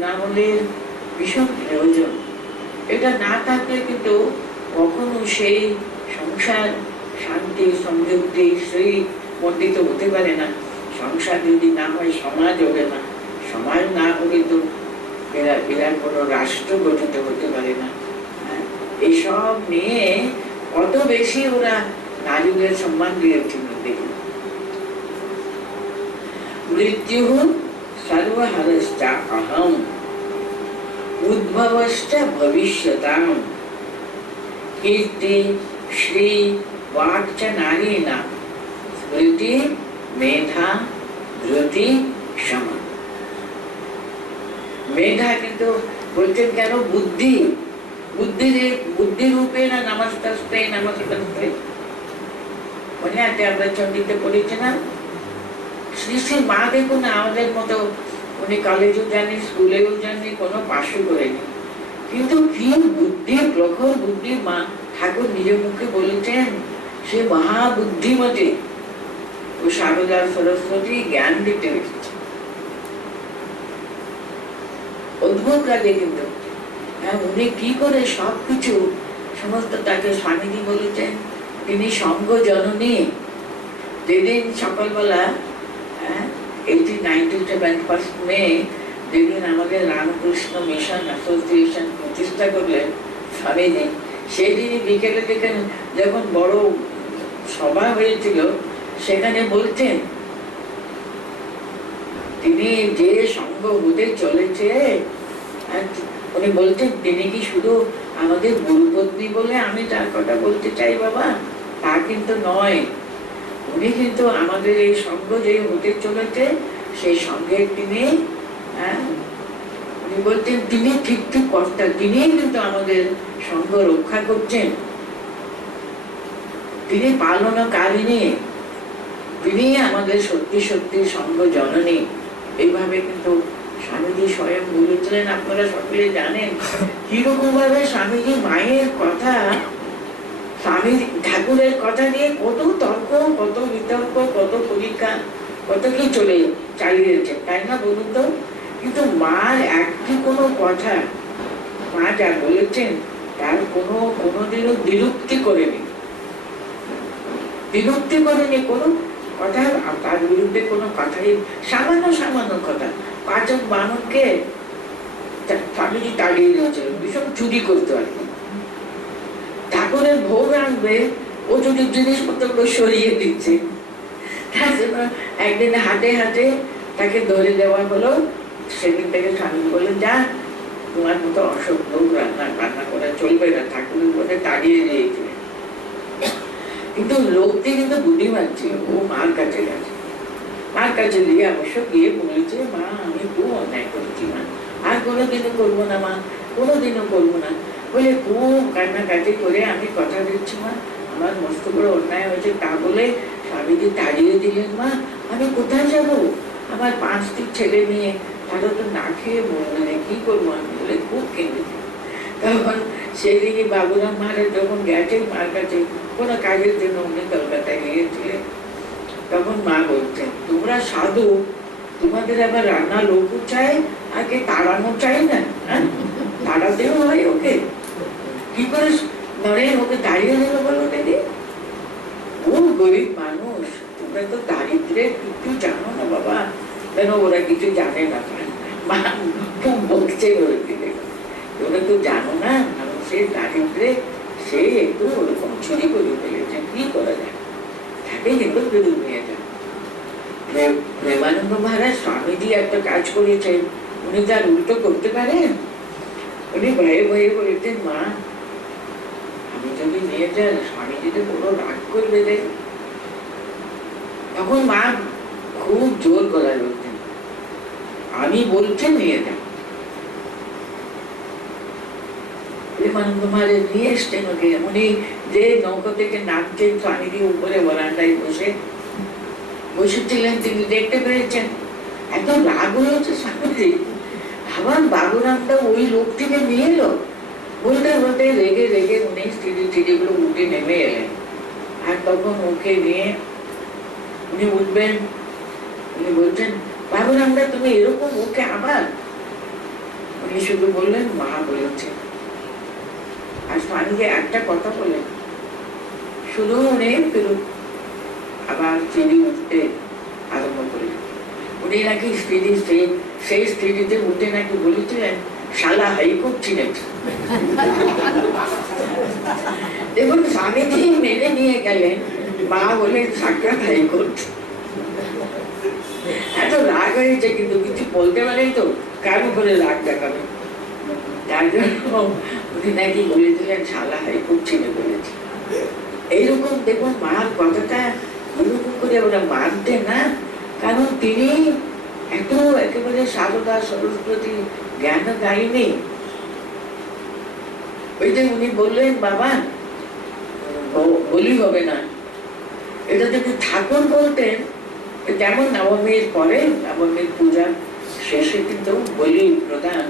গুণাবলীর ভীষণ প্রয়োজন। এটা না থাকলে কিন্তু কখনো সেই সংসার শান্তি সমৃদ্ধি সেই মণ্ডিত হতে পারে না। সংসার যদি না হয় সমাজ হবে না, সমাজ না হলে তো বিরাট বড় রাষ্ট্র গঠিত হতে পারে না। এইসব নিয়ে কত বেশি ওরা নারীদের সম্মান দিয়েছিল। দেখুন, মৃত্যু সর্বহরশ্চ অহম উদ্ভবশ্চ ভবিষ্যতাম কীর্তি শ্রী বাক্ নারীণা স্মৃতি মেধা ধৃতি সম। মেধা কিন্তু বলছেন কেন? বুদ্ধি, বুদ্ধি রূপে না নমস্তে নমস্তে। মনে আছে আমরা চন্ডিতে পড়েছি না? শ্রী শ্রী মা দেখুন আমাদের মতো উনি কলেজেও যাননি, স্কুলেও যাননি, কোনো পাশও করেনি, কিন্তু কি বুদ্ধি, প্রখর বুদ্ধি মা ঠাকুর নিজের মুখে বলেছেন। সে মহাবুদ্ধিমতী ও সারদা সরস্বতী জ্ঞান দিতে এসেছে। অদ্ভুত লাগে কিন্তু। হ্যাঁ, উনি কি করে সবকিছু সমস্ত তাকে স্বামীজি বলেছেন তিনি সঙ্গ জননী। যেদিন সকালবেলা 1897 1st May যেদিন আমাদের রামকৃষ্ণ মিশন অ্যাসোসিয়েশন প্রতিষ্ঠা করলেন স্বামীজি, সেই দিনই বিকেলে দেখেন যখন বড় সভা হয়েছিল, সেখানে বলছেন তিনি যে সঙ্গ হতে চলেছে, উনি বলছেন তিনি কি শুধু আমাদের গুরুপত্নী বলে আমি তার কথা বলতে চাই বাবা, তা কিন্তু নয়। উনি কিন্তু আমাদের এই সঙ্গ যে হতে চলেছে সেই সঙ্গের তিনি উনি বলছেন তিনি ঠিক ঠিক কর্তা, তিনি কিন্তু আমাদের সঙ্গ রক্ষা করছেন, তিনি পালনকারিণী, তিনি আমাদের সত্যি সত্যি সঙ্গ জননী। এইভাবে কিন্তু স্বামীজি স্বয়ং বলেছিলেন। আপনারা সকলে জানেন কিরকম ভাবে স্বামীজি মায়ের কথা, স্বামী ঠাকুরের কথা নিয়ে কত তর্ক, কত বিতর্ক, কত পরীক্ষা, কত কি চালিয়েছে, তাই না বলুন তো? কিন্তু মার একটি কোনো কথা মা যা বলেছেন তার কোনোদিনও বিলুপ্তি করেনি, কোনো কথা, তার বিরুদ্ধে কোনো কথাই, সামান্য কথা। পাচক বানরকে স্বামীজি তাড়িয়ে দিয়েছিল, ভীষণ চুরি করতে পারে। ঠাকুরের ভোগ আনবে, ও চুরির জিনিসপত্রগুলো সরিয়ে দিচ্ছে। তার জন্য একদিন হাতে হাতে তাকে ধরে দেওয়া হলো। সেদিন থেকে স্বামীজি বললেন, যা, তোমার মতো অসৎ লোক রান্না করা চলবে না, ঠাকুরের মধ্যে তাড়িয়ে দিয়েছে। কিন্তু লোকটি কিন্তু বুদ্ধিমান ছিল, ও মার কাছে গেছে, মার কাছে গিয়ে অবশ্য গিয়ে বলেছে, মা আমি খুব অন্যায় করেছি, মা আর কোনোদিনও করবো না, মা কোনোদিনও করবো না বলে খুব কান্নাকাটি করে আমি কথা দিচ্ছি, মা আমার মস্ত বড় অন্যায় হয়েছে, তা বলে স্বামীজি তাড়িয়ে দিলেন। মা আমি কোথায় যাবো, আমার 5টি ছেলে মেয়ে, তারা তো না খেয়ে মরবে, কি করবো আমি, বলে খুব কেঁদেছি। তখন সেদিকে বাবুরাম মহারাজ যখন গেছেন মার কাছে কোনো কাজের জন্য, উনি কলকাতায় গিয়েছিলেন, তখন মা বলছেন, তোমরা সাধু, তোমাদের আবার রান্না লোকও চাই, আগে তাড়ানো চাই না, তাড়াতেও হয় ওকে, কি করে নড়ে ওকে দাঁড়িয়ে দিল বলো দেখি? ও গরিব মানুষ, তোমরা তো দারিদ্রের কিছু জানো না বাবা। কেন ওরা কিছু জানে না, মা খুব বলছে বলতে, তোমরা তো জানো না মানুষের দারিদ্রে সে একটু ওরকম চুরি করে ফেলেছে, কি করা যায়, তাকে কিন্তু ফেরত নিয়ে যান। প্রেমানন্দ মহারাজ স্বামীজি একটা কাজ করেছেন, উনি তার উল্টো করতে পারেন। উনি ভয়ে ভয়ে বলেছেন, মা আমি যদি নিয়ে যান স্বামীজি তো কোনো রাগ করবে দেয়। তখন মা খুব জোর গলায় বলতেন, আমি বলতে নিয়ে যান। প্রেমানন্দ মহারাজ নিয়ে এসছেন ওকে। উনি যে নৌকা থেকে নামছেন, স্বামীজি উপরে বারান্দায় বসেছিলেন, তিনি দেখতে পেরেছেন, এত রাগ হয়েছে স্বামীজি। আবার বাবুরামদা ওই লোকটিকে নিয়ে এলো, বলতে বলতে রেগে রেগে উনি সিঁড়িগুলো উঠে নেমে এলেন। আর তখন ওকে নিয়ে উনি উঠবেন, উনি বলছেন, বাবুরামদা তুমি এরকম ওকে আবার? উনি শুধু বললেন মা বলেছে। আর স্বামীজি একটা কথা বলেন, শুধু উনি আবার সিঁড়ি উঠতে আরম্ভ করলেন। উনি নাকি সেই সিঁড়িতে উঠে নাকি বলেছিলেন শালা হাইকোর্ট চিনেছে। দেখুন স্বামীজি মেনে নিয়ে গেলেন, মা বলে সাক্ষাৎ হাইকোর্ট। এত রাগ হয়েছে কিন্তু কিছু বলতে পারেন তো, কার উপরে রাগ দেখাবে? তার জন্য উনি নাকি বলেছিলেন শালা হাইকোর্ট চিনে বলেছে। এইরকম দেখুন মার কথাটা ওরকম করে ওরা মানতে না, কারণ তিনি এত একেবারে সারদা সরস্বতী জ্ঞান গাইনি। ওই যে উনি বললেন বাবা বলি হবে না, এটা যদি ঠাকুর বলতেন, যেমন নবমীর পরে নবমীর পূজা শেষে কিন্তু বলি প্রধান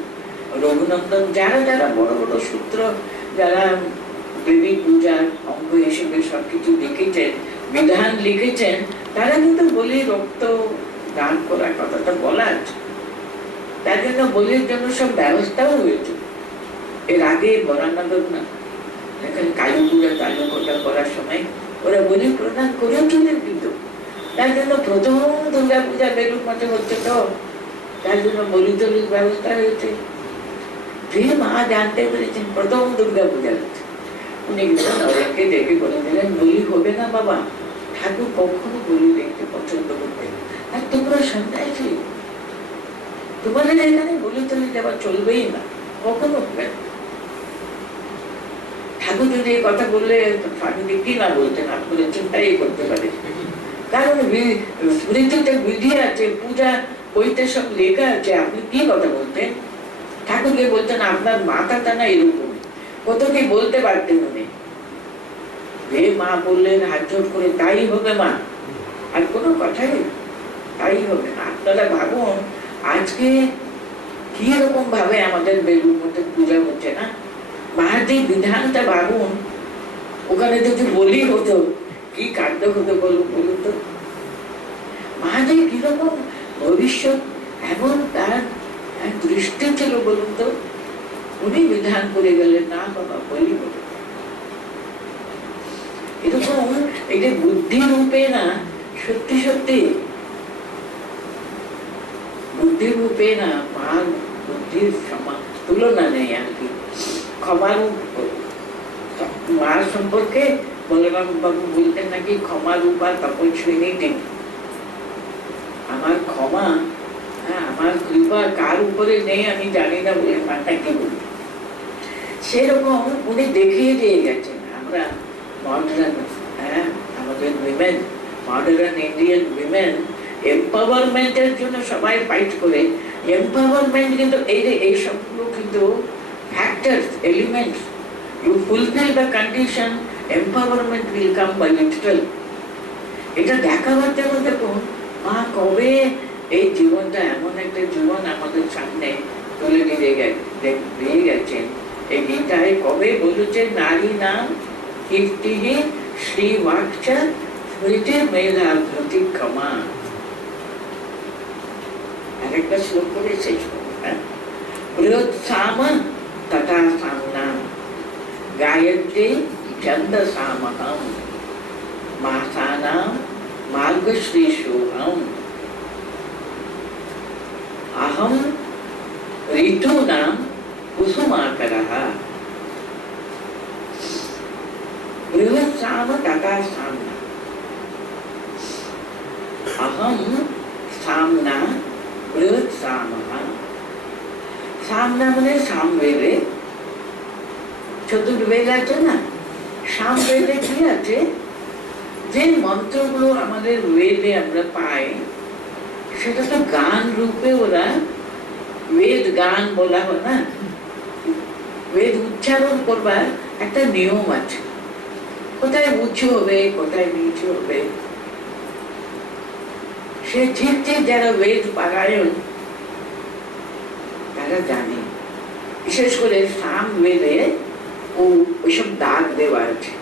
রঘুনন্দন যারা যারা বড় বড় সূত্র, যারা দেবী পূজার অঙ্গ হিসেবে সবকিছু লিখেছেন, বিধান লিখেছেন, তারা কিন্তু বলি রক্ত দান করার কথাটা বলা আছে। তার জন্য বলির জন্য সব ব্যবস্থাও হয়েছে। এর আগে বরানগর না এখানে কালী পূজা কালী পূজা করার সময় ওরা বলি প্রদান করেছিলেন, কিন্তু তার জন্য প্রথম দুর্গা পূজা বেলুর মধ্যে হচ্ছে, তো তার জন্য বলি তলির ব্যবস্থা হয়েছে। যে মা জানতে পেরেছেন প্রথম দুর্গা পূজা হচ্ছে, উনি নরেনকে দেখে বলে দিলেন বলি হবে না বাবা, ঠাকুর কখনো বলি দেখতে পছন্দ করবেন। আর তোমরা সন্ন্যাসী, তোমাদের এখানে বলি তলি দেওয়া চলবেই না, কখনো হবে না। ঠাকুর যদি এই কথা বললে স্বামীজি কি না বলতেন, আপনাদের চিন্তাই করতে পারে। কারণ স্মৃতিতে বিধি আছে, পূজা বইতে সব লেখা আছে, আপনি কি কথা বলতেন? ঠাকুরকে বলতেন আপনার মাথাটা না এরকম, কত কি বলতে পারতেন উনি। যে মা বললেন হাত জোট করে তাই হবে মা, আর কোনো কথাই তাই হবে না। আপনারা ভাবুন আজকে কি রকম ভাবে আমাদের বেলুর মধ্যে পূজা হচ্ছে না, মার যে বিধানটা ভাবুন, ওখানে যদি বলি হতো কি কাণ্ড হতো বলুন তো। মা যে কিরকম ভবিষ্যৎ এমন তার দৃষ্টি ছিল বলুন তো, উনি বিধান করে গেলেন না বাবা বলি হতো। এরকম এই যে বুদ্ধি রূপে না, সত্যি সত্যি বুদ্ধি রূপে না মার বুদ্ধির তুলনা নেই আর কি। ক্ষমার মার সম্পর্কে বলরাম বাবু বলতেন নাকি ক্ষমা রূপা তপস্বিনী দেব। আমার ক্ষমা, আমার কৃপা কার উপরে নেই আমি জানি না বলে মাটা কি বলি। সেরকম উনি দেখিয়ে দিয়ে গেছেন। আমরা মডার্ন, আমাদের উইমেন, মডার্ন ইন্ডিয়ান উইমেন এম্পাওয়ারমেন্টের জন্য সবাই ফাইট করে। এম্পাওয়ারমেন্ট কিন্তু এই সবগুলো কিন্তু factors, elements. You fulfill the condition, empowerment will come by literal. এটা দেখাবার জন্য দেখুন মা কবে এই জীবনটা এমন একটা জীবন আমাদের সামনে তুলে দিয়ে গেছেন। এই গীতায় কবে বলেছে নারী নাম কীর্তিহি শ্রী বাক্যা স্মৃতি মেধা ধৃতি ক্ষমা। আরেকটা শ্লোক করে শেষ করবো। বৃহৎসাম তথা সামনা গায়ত্রী ছন্দসামহম মাসানাম মার্গশ্রীষোহম अहम ऋतूनां कुसुमाकरः बृहत्साम तथा साम्ना अहम साम्ना बृहत्सामः सामना মানে সামবেদে চতুর্বেদ আছে না, সামবেদে কি আছে, যে মন্ত্রগুলো আমাদের বেদে আমরা পাই সেটা তো গান রূপে ওরা বেদ গান বলা হয় না। বেদ উচ্চারণ করবার একটা নিয়ম আছে, কোথায় উঁচু হবে কোথায় নিচু হবে। সে ঠিক ঠিক যারা বেদ পারায়ণ তারা জানে। বিশেষ করে সাম বেদে ওইসব দাগ দেওয়া আছে,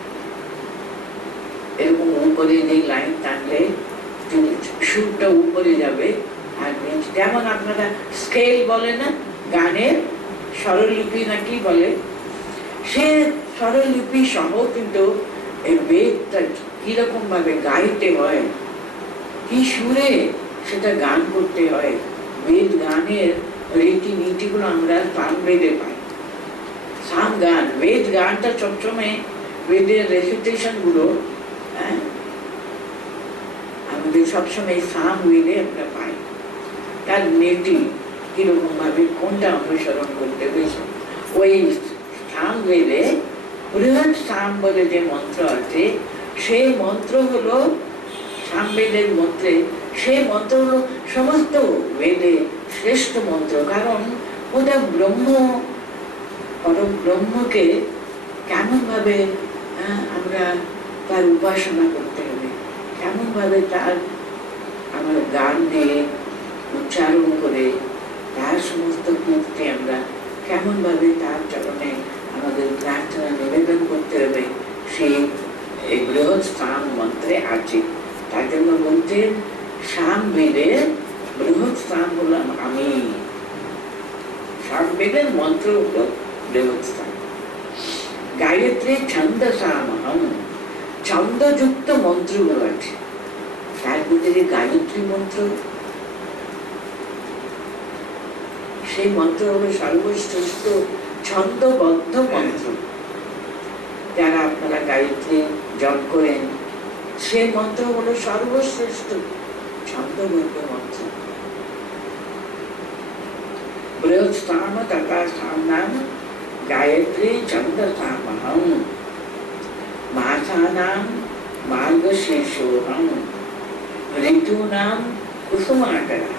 এরকম উপরে যে লাইন টানলে সুরটা উপরে যাবে আর যেমন আপনারা স্কেল বলে না গানের, স্বরলিপি নাকি বলে, সে স্বরলিপি সহ কিন্তু এই বেদটা কিরকম ভাবে গাইতে হয়, কি সুরে সেটা গান করতে হয়, বেদ গানের রীতিনীতিগুলো আমরা সামবেদে পাই। সাম গান, বেদ গানটা সবসময় বেদের রেসিটেশন গুলো আমাদের সবসময় সাম বেদে আমরা পাই। তার নীতি কিরকম ভাবে কোনটা অনুসরণ করতে হয়েছে, ওই সাম বেদে বৃহৎ সাম বলে যে মন্ত্র আছে, সেই মন্ত্র হলো সামবেদের মন্ত্রে, সেই মন্ত্র হলো সমস্ত বেদে শ্রেষ্ঠ মন্ত্র। কারণ ওটা ব্রহ্ম, পরম ব্রহ্মকে কেমন ভাবে আমরা তার উপাসনা করতে হবে, কেমন ভাবে তার আমার গান দিয়ে উচ্চারণ করে তার সমস্ত কীর্তি আমরা কেমন ভাবে তার চরণে আমাদের প্রার্থনা নিবেদন করতে হবে, সেই এই বৃহৎ সাম মন্ত্রে আছে। তার জন্য বলছেন সামবেদের বৃহৎ সাম হলাম আমি, সামবেদের মন্ত্র হলো বৃহৎ সাম। গায়ত্রী ছন্দ সামহম, ছন্দযুক্ত মন্ত্রগুলো আছে, তার ভিতরে গায়ত্রী মন্ত্র, সেই মন্ত্র হলো সর্বশ্রেষ্ঠ ছন্দবদ্ধ মন্ত্র। যারা আপনারা গায়ত্রী জপ করেন, সেই মন্ত্র হলো সর্বশ্রেষ্ঠ ছন্দবদ্ধ মন্ত্র। বৃহৎ সাম তথা সাম নাম গায়ত্রী ছন্দ সামহম, মাসানাম মার্গশীর্ষোহম, ঋতুনাম কুসুমাকরা।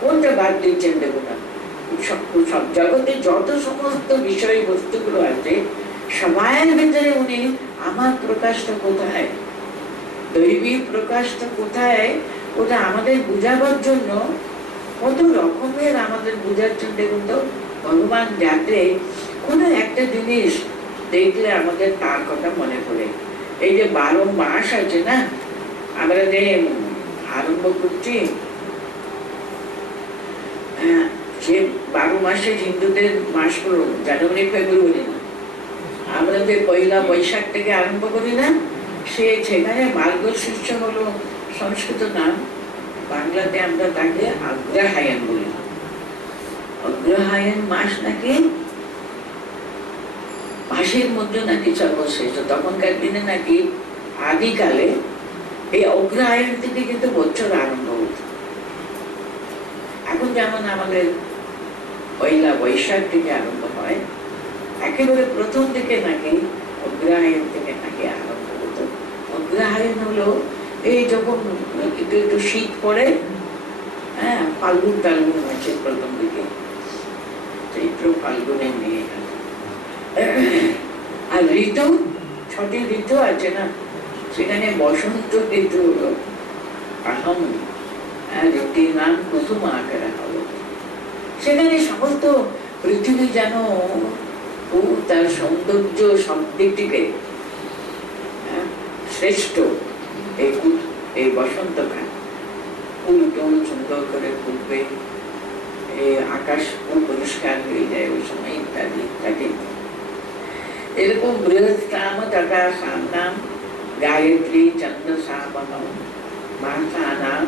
কোনটা বাদ দিচ্ছেন দেখুন না, সব জগতে যত সমস্ত বিষয় বস্তুগুলো আছে সবাইয়ের ভিতরে উনি আমার প্রকাশটা কোথায়, দৈবী প্রকাশটা কোথায়, ওটা আমাদের বুঝাবার জন্য কত রকমের আমাদের বুঝার জন্য। দেখুন তো, ভগবান যাতে কোনো একটা জিনিস দেখলে আমাদের তার কথা মনে পড়ে। এই যে 12 মাস আছে না, আমরা যে আরম্ভ করছি, সে 12 মাসে হিন্দুদের মাসগুলো জানুয়ারি ফেব্রুয়ারি না, আমরা যে পয়লা বৈশাখ থেকে আরম্ভ করি না, সেখানে মার্গশীর্ষ হলো সংস্কৃত নাম, বাংলাতে আমরা তাকে অগ্রহায়ণ বলি। অগ্রহায়ণ মাস নাকি মাসের মধ্যে নাকি সর্বশ্রেষ্ঠ। তখনকার দিনে নাকি আদিকালে এই অগ্রহায়ণ থেকে কিন্তু বছর আরম্ভ হতো। এখন যেমন আমাদের পয়লা বৈশাখ থেকে আরম্ভ হয়, একেবারে প্রথম থেকে নাকি অগ্রহায়ণ থেকে নাকি আরম্ভ হতো। অগ্রহায়ণ হলো এই যখন একটু একটু শীত পড়ে, ফাল্গুন টাল্গুন মাসের প্রথম দিকে, চৈত্র ফাল্গুনে নিয়ে গেল। আর ঋতু, 6টি ঋতু আছে না, সেখানে বসন্ত ঋতু হলো আহম, ঋতুর নাম কুসুমাকরা হলো। সেখানে সমস্ত পৃথিবী যেন তার সৌন্দর্য সব দিক থেকে শ্রেষ্ঠ। এই বসন্তকাল ফুল টুল সুন্দর করে ফুটবে, আকাশ পরিষ্কার হয়ে যায় ওই সময়, ইত্যাদি ইত্যাদি। এরকম বৃহৎ সাম তথা সাম নাম গায়ত্রী ছন্দ সামহম, মাসানাম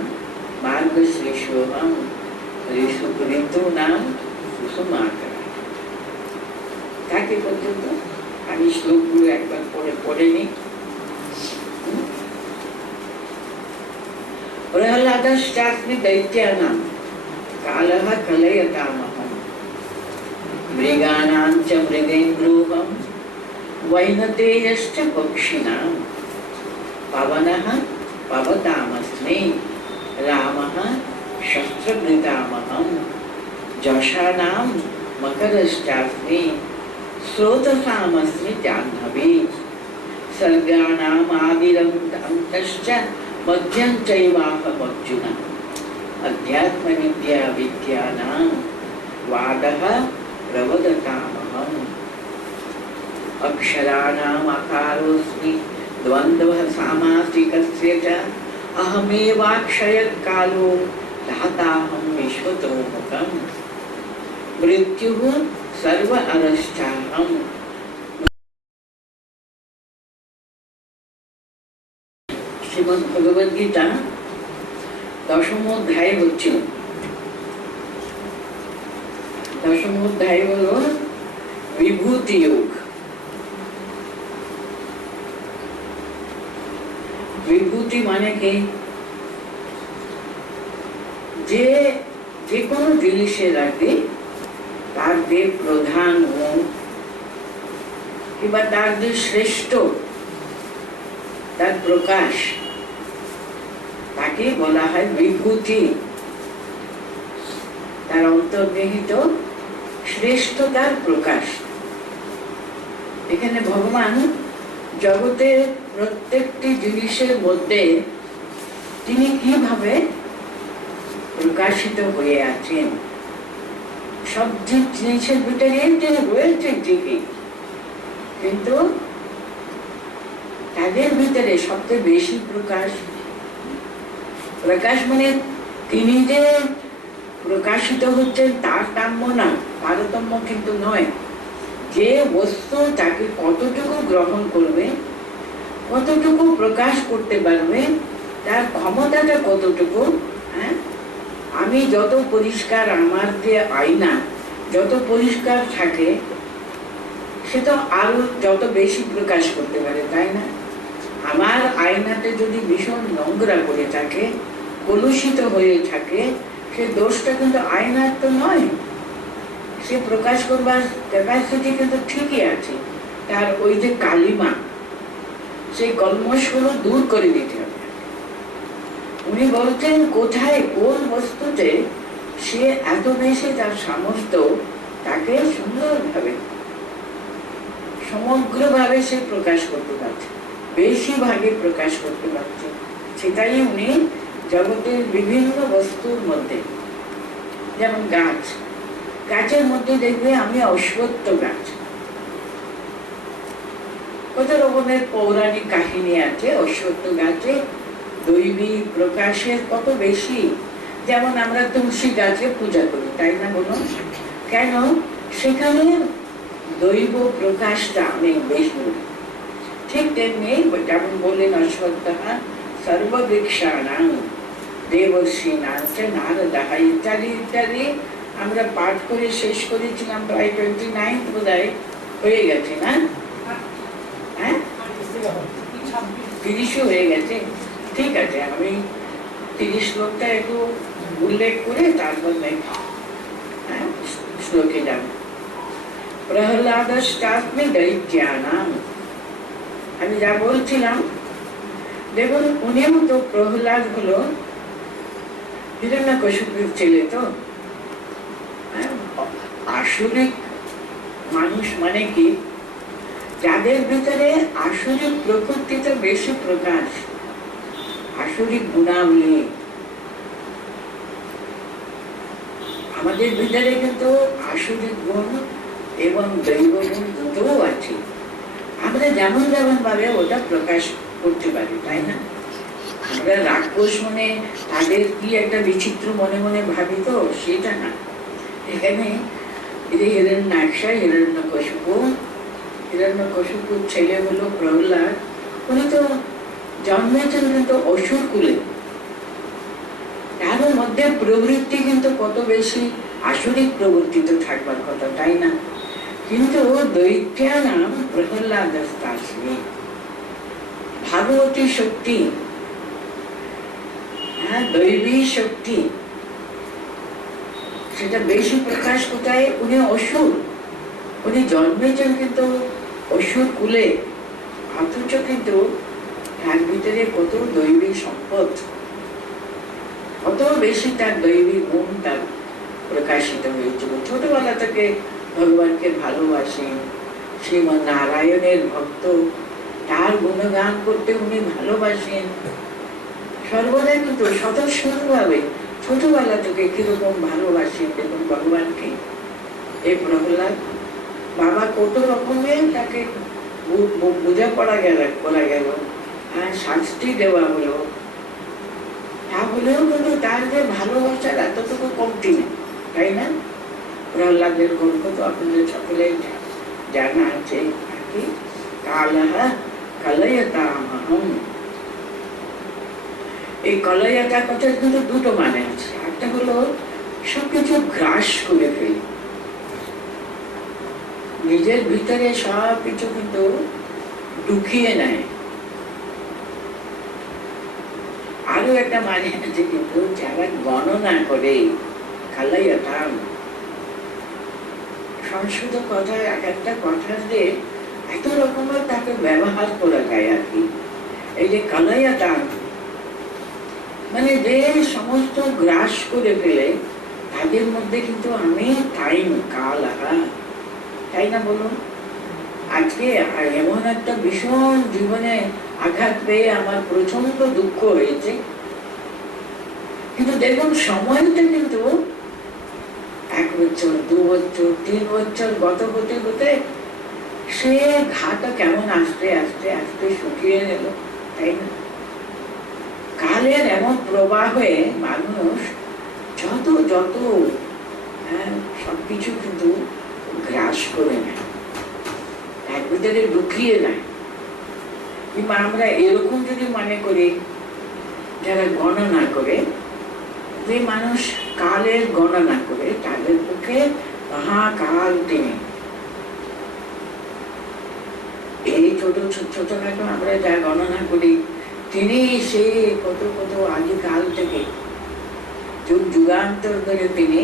মার্গশীর্ষোহম, ঋতুনাম কুসুমাকরা। তাকে পর্যন্ত আমি শ্লোকগুলো একবার পড়ে নিই। প্রহ্লাদশ্চাস্মি দৈত্যানাম কালহ কলয়তামহম, মৃগানাং চ মৃগেন্দ্রোহম, वैनतेयश्च पक्षिणां, पवनः पवतामस्मि, रामः शस्त्रभृतामहं, जशानां मकरश्चास्मि, स्रोतसामस्मि जाह्नवी, सर्गाणाम् आदिरन्तश्च मध्यं चैवाहमर्जुन, अध्यात्मविद्या विद्यानां वादः प्रवदतामहम्, अक्षराणाम् अकारोऽस्मि द्वन्द्वः सामासिकस्य च, अहमेवाक्षयः कालो धाताहं विश्वतोमुखम्। মৃত্যু সর্ব অনষ্ঠাহম। শ্রীমদ্ ভগবদ গীতা দশম অধ্যায় হচ্ছে, দশম অধ্যায় হলো বিভূতি যোগ। বিভূতি মানে কি? যে যে কোনো জিনিসের আগে তার যে প্রধান গুণ কিংবা তার যে শ্রেষ্ঠ, তার প্রকাশ, তাকে বলা হয় বিভূতি। তার অন্তর্নিহিত শ্রেষ্ঠতার প্রকাশ। এখানে ভগবান জগতের প্রত্যেকটি জিনিসের মধ্যে তিনি কিভাবে প্রকাশিত হয়ে আছেন, সব জিনিসের ভিতরে তিনি রয়েছেন ঠিকই, কিন্তু তাদের ভিতরে সবচেয়ে বেশি প্রকাশ, প্রকাশ মানে তিনি যে প্রকাশিত হচ্ছেন তার কাম্য না, তারতম্য কিন্তু নয়। যে বস্তু তাকে কতটুকু গ্রহণ করবে, কতটুকু প্রকাশ করতে পারবে, তার ক্ষমতাটা কতটুকু। হ্যাঁ, আমি যত পরিষ্কার, আমার যে আয়না যত পরিষ্কার থাকে, সে তো আরো যত বেশি প্রকাশ করতে পারে, তাই না? আমার আয়নাতে যদি ভীষণ নোংরা করে থাকে, কলুষিত হয়ে থাকে, সে দোষটা কিন্তু আয়নার তো নয়। সে প্রকাশ করবার ক্যাপাসিটি কিন্তু ঠিকই আছে, তার ওই যে কালিমা, সেই কলমশগুলো দূর করে দিতে হবে। উনি বলছেন কোথায়, কোন বস্তুতে সে এত বেশি তার সামর্থ্য, তাকে সুন্দরভাবে সমগ্রভাবে সে প্রকাশ করতে পারছে, বেশি ভাগে প্রকাশ করতে পারছে। সেটাই উনি জগতের বিভিন্ন বস্তুর মধ্যে, যেমন গাছ, গাছের মধ্যে দেখবে আমি অশ্বত্থ গাছ, কত রকমের পৌরাণিক কাহিনী আছে অশ্বত্থ গাছে দৈবী প্রকাশের কত বেশি। যেমন আমরা তুলসী গাছে পূজা করি, তাই না বলুন? কেন? সেখানে দৈব প্রকাশটা অনেক বেশি। ঠিক তেমনি যেমন বললেন অশ্বত্থা সর্ববৃক্ষাণাং দেবর্ষীণাং চ নারদঃ ইত্যাদি ইত্যাদি আমরা পাঠ করে শেষ করেছিলাম, প্রায় 29 বোধহয় হয়ে গেছে না? হ্যাঁ, 30 হয়ে গেছে। ঠিক আছে, আমি 30 শ্লোকটা একটু উল্লেখ করে তারপর শ্লোকে যাব। প্রহ্লাদশ্চাস্মি দৈত্যানাং, আমি যা বলছিলাম, দেখুন উনিও তো, প্রহ্লাদ হলো হিরণ্যকশিপুর ছেলে, তো আসরিক মানুষ মানে কি? যাদের ভিতরে আসরিক প্রকৃতিতে বেশি প্রকাশ, আসরিক গুণাবলী। আমাদের ভিতরে কিন্তু আসরিক গুণ এবং দৈব গুণ দুটোও আছে। আমরা যেমন যেমন ভাবে ওটা প্রকাশ করতে পারি, তাই না? আমরা রাক্ষস মনে তাদের কি একটা বিচিত্র মনে মনে ভাবি, তো সেটা না। এখানে হিরণ্যাক্ষ, হিরণ্যকশিপুর ছেলে হলো প্রহ্লাদ। উনি তো জন্মেছেন কিন্তু অসুর কুলে, তার মধ্যে প্রবৃত্তি কিন্তু কত বেশি আসরিক প্রবৃত্তি তো থাকবার কথা, তাই না? কিন্তু দৈত্যানাম প্রহ্লাদস্তাস্মি, ভাগবতী শক্তি, দৈবী শক্তি, সেটা বেশি প্রকাশ কোথায়? উনি অসুর, উনি জন্মেছেন কিন্তু অসুর কুলে, অথচ কিন্তু তার ভিতরে কত দৈবী সম্পদ, কত বেশি তার দৈবী গুণ তার প্রকাশিত হয়েছিল। ছোটবেলা থেকে ভগবানকে ভালোবাসেন, শ্রীমৎ নারায়ণের ভক্ত, তার গুণগান করতে উনি ভালোবাসেন সর্বদাই, কিন্তু স্বতঃস্ফূর্তভাবে ছোটবেলা থেকে কিরকম ভালোবাসেন দেখুন ভগবানকে। এই প্রহ্লাদ বাবা কত রকমের তাকে বোঝা করা গেল, শাস্তি দেওয়া হলো, তা হলেও কিন্তু তার যে ভালোবাসার এতটুকু কমতি নেই, তাই না? প্রহ্লাদের গল্প তো আপনাদের সকলেই জানা আছে আর কি, কালহ কলয়তামহম। এই কলয়তা কথার কিন্তু দুটো মানে আছে। একটা হলো সবকিছু গ্রাস করে ফেলি, নিজের ভিতরে সব কিছু কিন্তু ঢুকিয়ে নেয়। আরো একটা মানে আছে কিন্তু, যারা গণনা করে, কালয়তাম সংস্কৃত কথায় এক একটা কথা যে এত রকমের তাকে ব্যবহার করা যায় আর কি। এই যে কালয়তাম মানে যে সমস্ত গ্রাস করে ফেলে, তাদের মধ্যে কিন্তু আমি টাইম কাল তাই না বলুন? আজকে এমন একটা ভীষণ জীবনে আঘাত পেয়ে আমার প্রচন্ড দুঃখ হয়েছে, কিন্তু দেখুন সময়টা কিন্তু 1 বছর 2 বছর 3 বছর গত হতে হতে সে ঘাটা কেমন আস্তে আস্তে আস্তে শুকিয়ে গেল, তাই না? কালের এমন প্রবাহে মানুষ যত যত সবকিছু কিন্তু গ্রাস করে নেয়, এক ভিতরে ঢুকিয়ে নেয়। কিংবা আমরা এরকম যদি মনে করি, যারা গণনা করে, যে মানুষ কালের গণনা করে তাদের পক্ষে মহাকাল তিনি। এই ছোট ছোটখাটো আমরা যা গণনা করি, তিনি সে কত কত আদি কাল থেকে যুগ যুগান্তর ধরে তিনি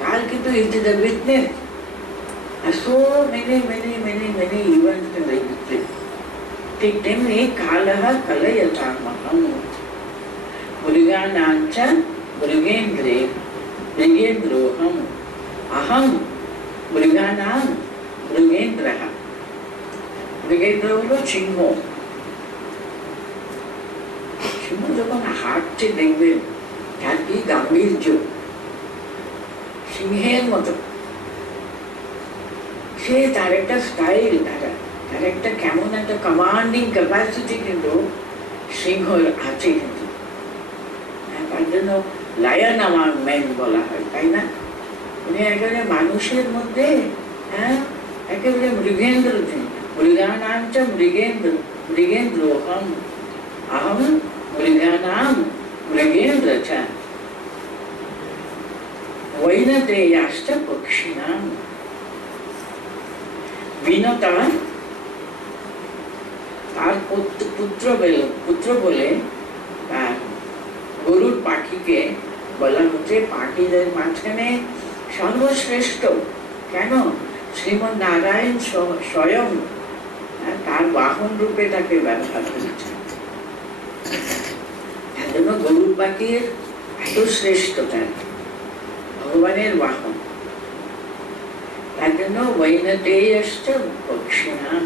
কাল কিন্তু is the witness so many events in the history. ঠিক তেমনি কালহ কলয়তামহম মৃগানাঞ্চ মৃগেন্দ্রে মৃগেন্দ্রোহম অহম মৃগানাম মৃগেন্দ্রঃ। মৃগেন্দ্র হলো সিংহ। সিংহ যখন হাঁটছে দেখবেন তার কি গাম্ভীর্য, সিংহের মতো। সে তার একটা স্টাইল, তার একটা কেমন একটা কমান্ডিং ক্যাপাসিটি কিন্তু সিংহর আছে কিন্তু। তার জন্য লায়ন আমার ম্যান বলা হয়, তাই না? উনি একেবারে মানুষের মধ্যে একেবারে মৃগেন্দ্র, মৃগানাঞ্চ মৃগেন্দ্র মৃগেন্দ্রোহম অহম মৃগানাম মৃগেন্দ্র চ বৈনতেয়াশ্চ পক্ষিণাম। বিনতা তার পুত্র বলে তার গরুর পাখিকে বলা হচ্ছে পাখিদের মাঝখানে সর্বশ্রেষ্ঠ। কেন? শ্রীমৎ নারায়ণ স্বয়ং তার বাহন রূপে তাকে ব্যবহার করেছে। তার জন্য গরুর পাখির এত শ্রেষ্ঠতা, ভগবানের বাহন। তার জন্য বৈনতেয়াশ্চ পক্ষিণাম,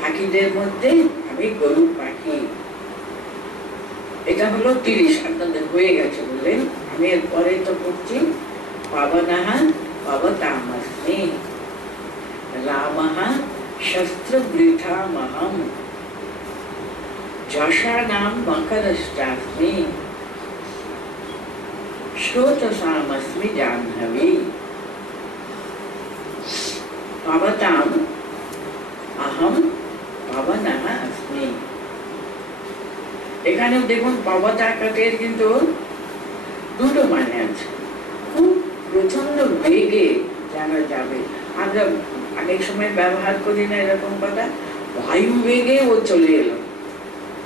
পাখিদের মধ্যে আমি গরুর পাখি। এটা হলো 30, আপনাদের হয়ে গেছে বললেন। আমি এরপরে তো করছি পাবনঃ পাবতামস্মি রামঃ শস্ত্রবৃথামহম যশানাম মকরশ্চাস্মি শ্রোতসামস্মি জাহ্নবী। পাবতাম অহম পাবনঃ अस्मि। এখানেও দেখুন পাবতাকাতের কিন্তু দুটো মানে আছে। খুব প্রচন্ড বেগে জানা যাবে। আমরা অনেক সময় ব্যবহার করি না এরকম কথা, বায়ু বেগে ও চলে এলো,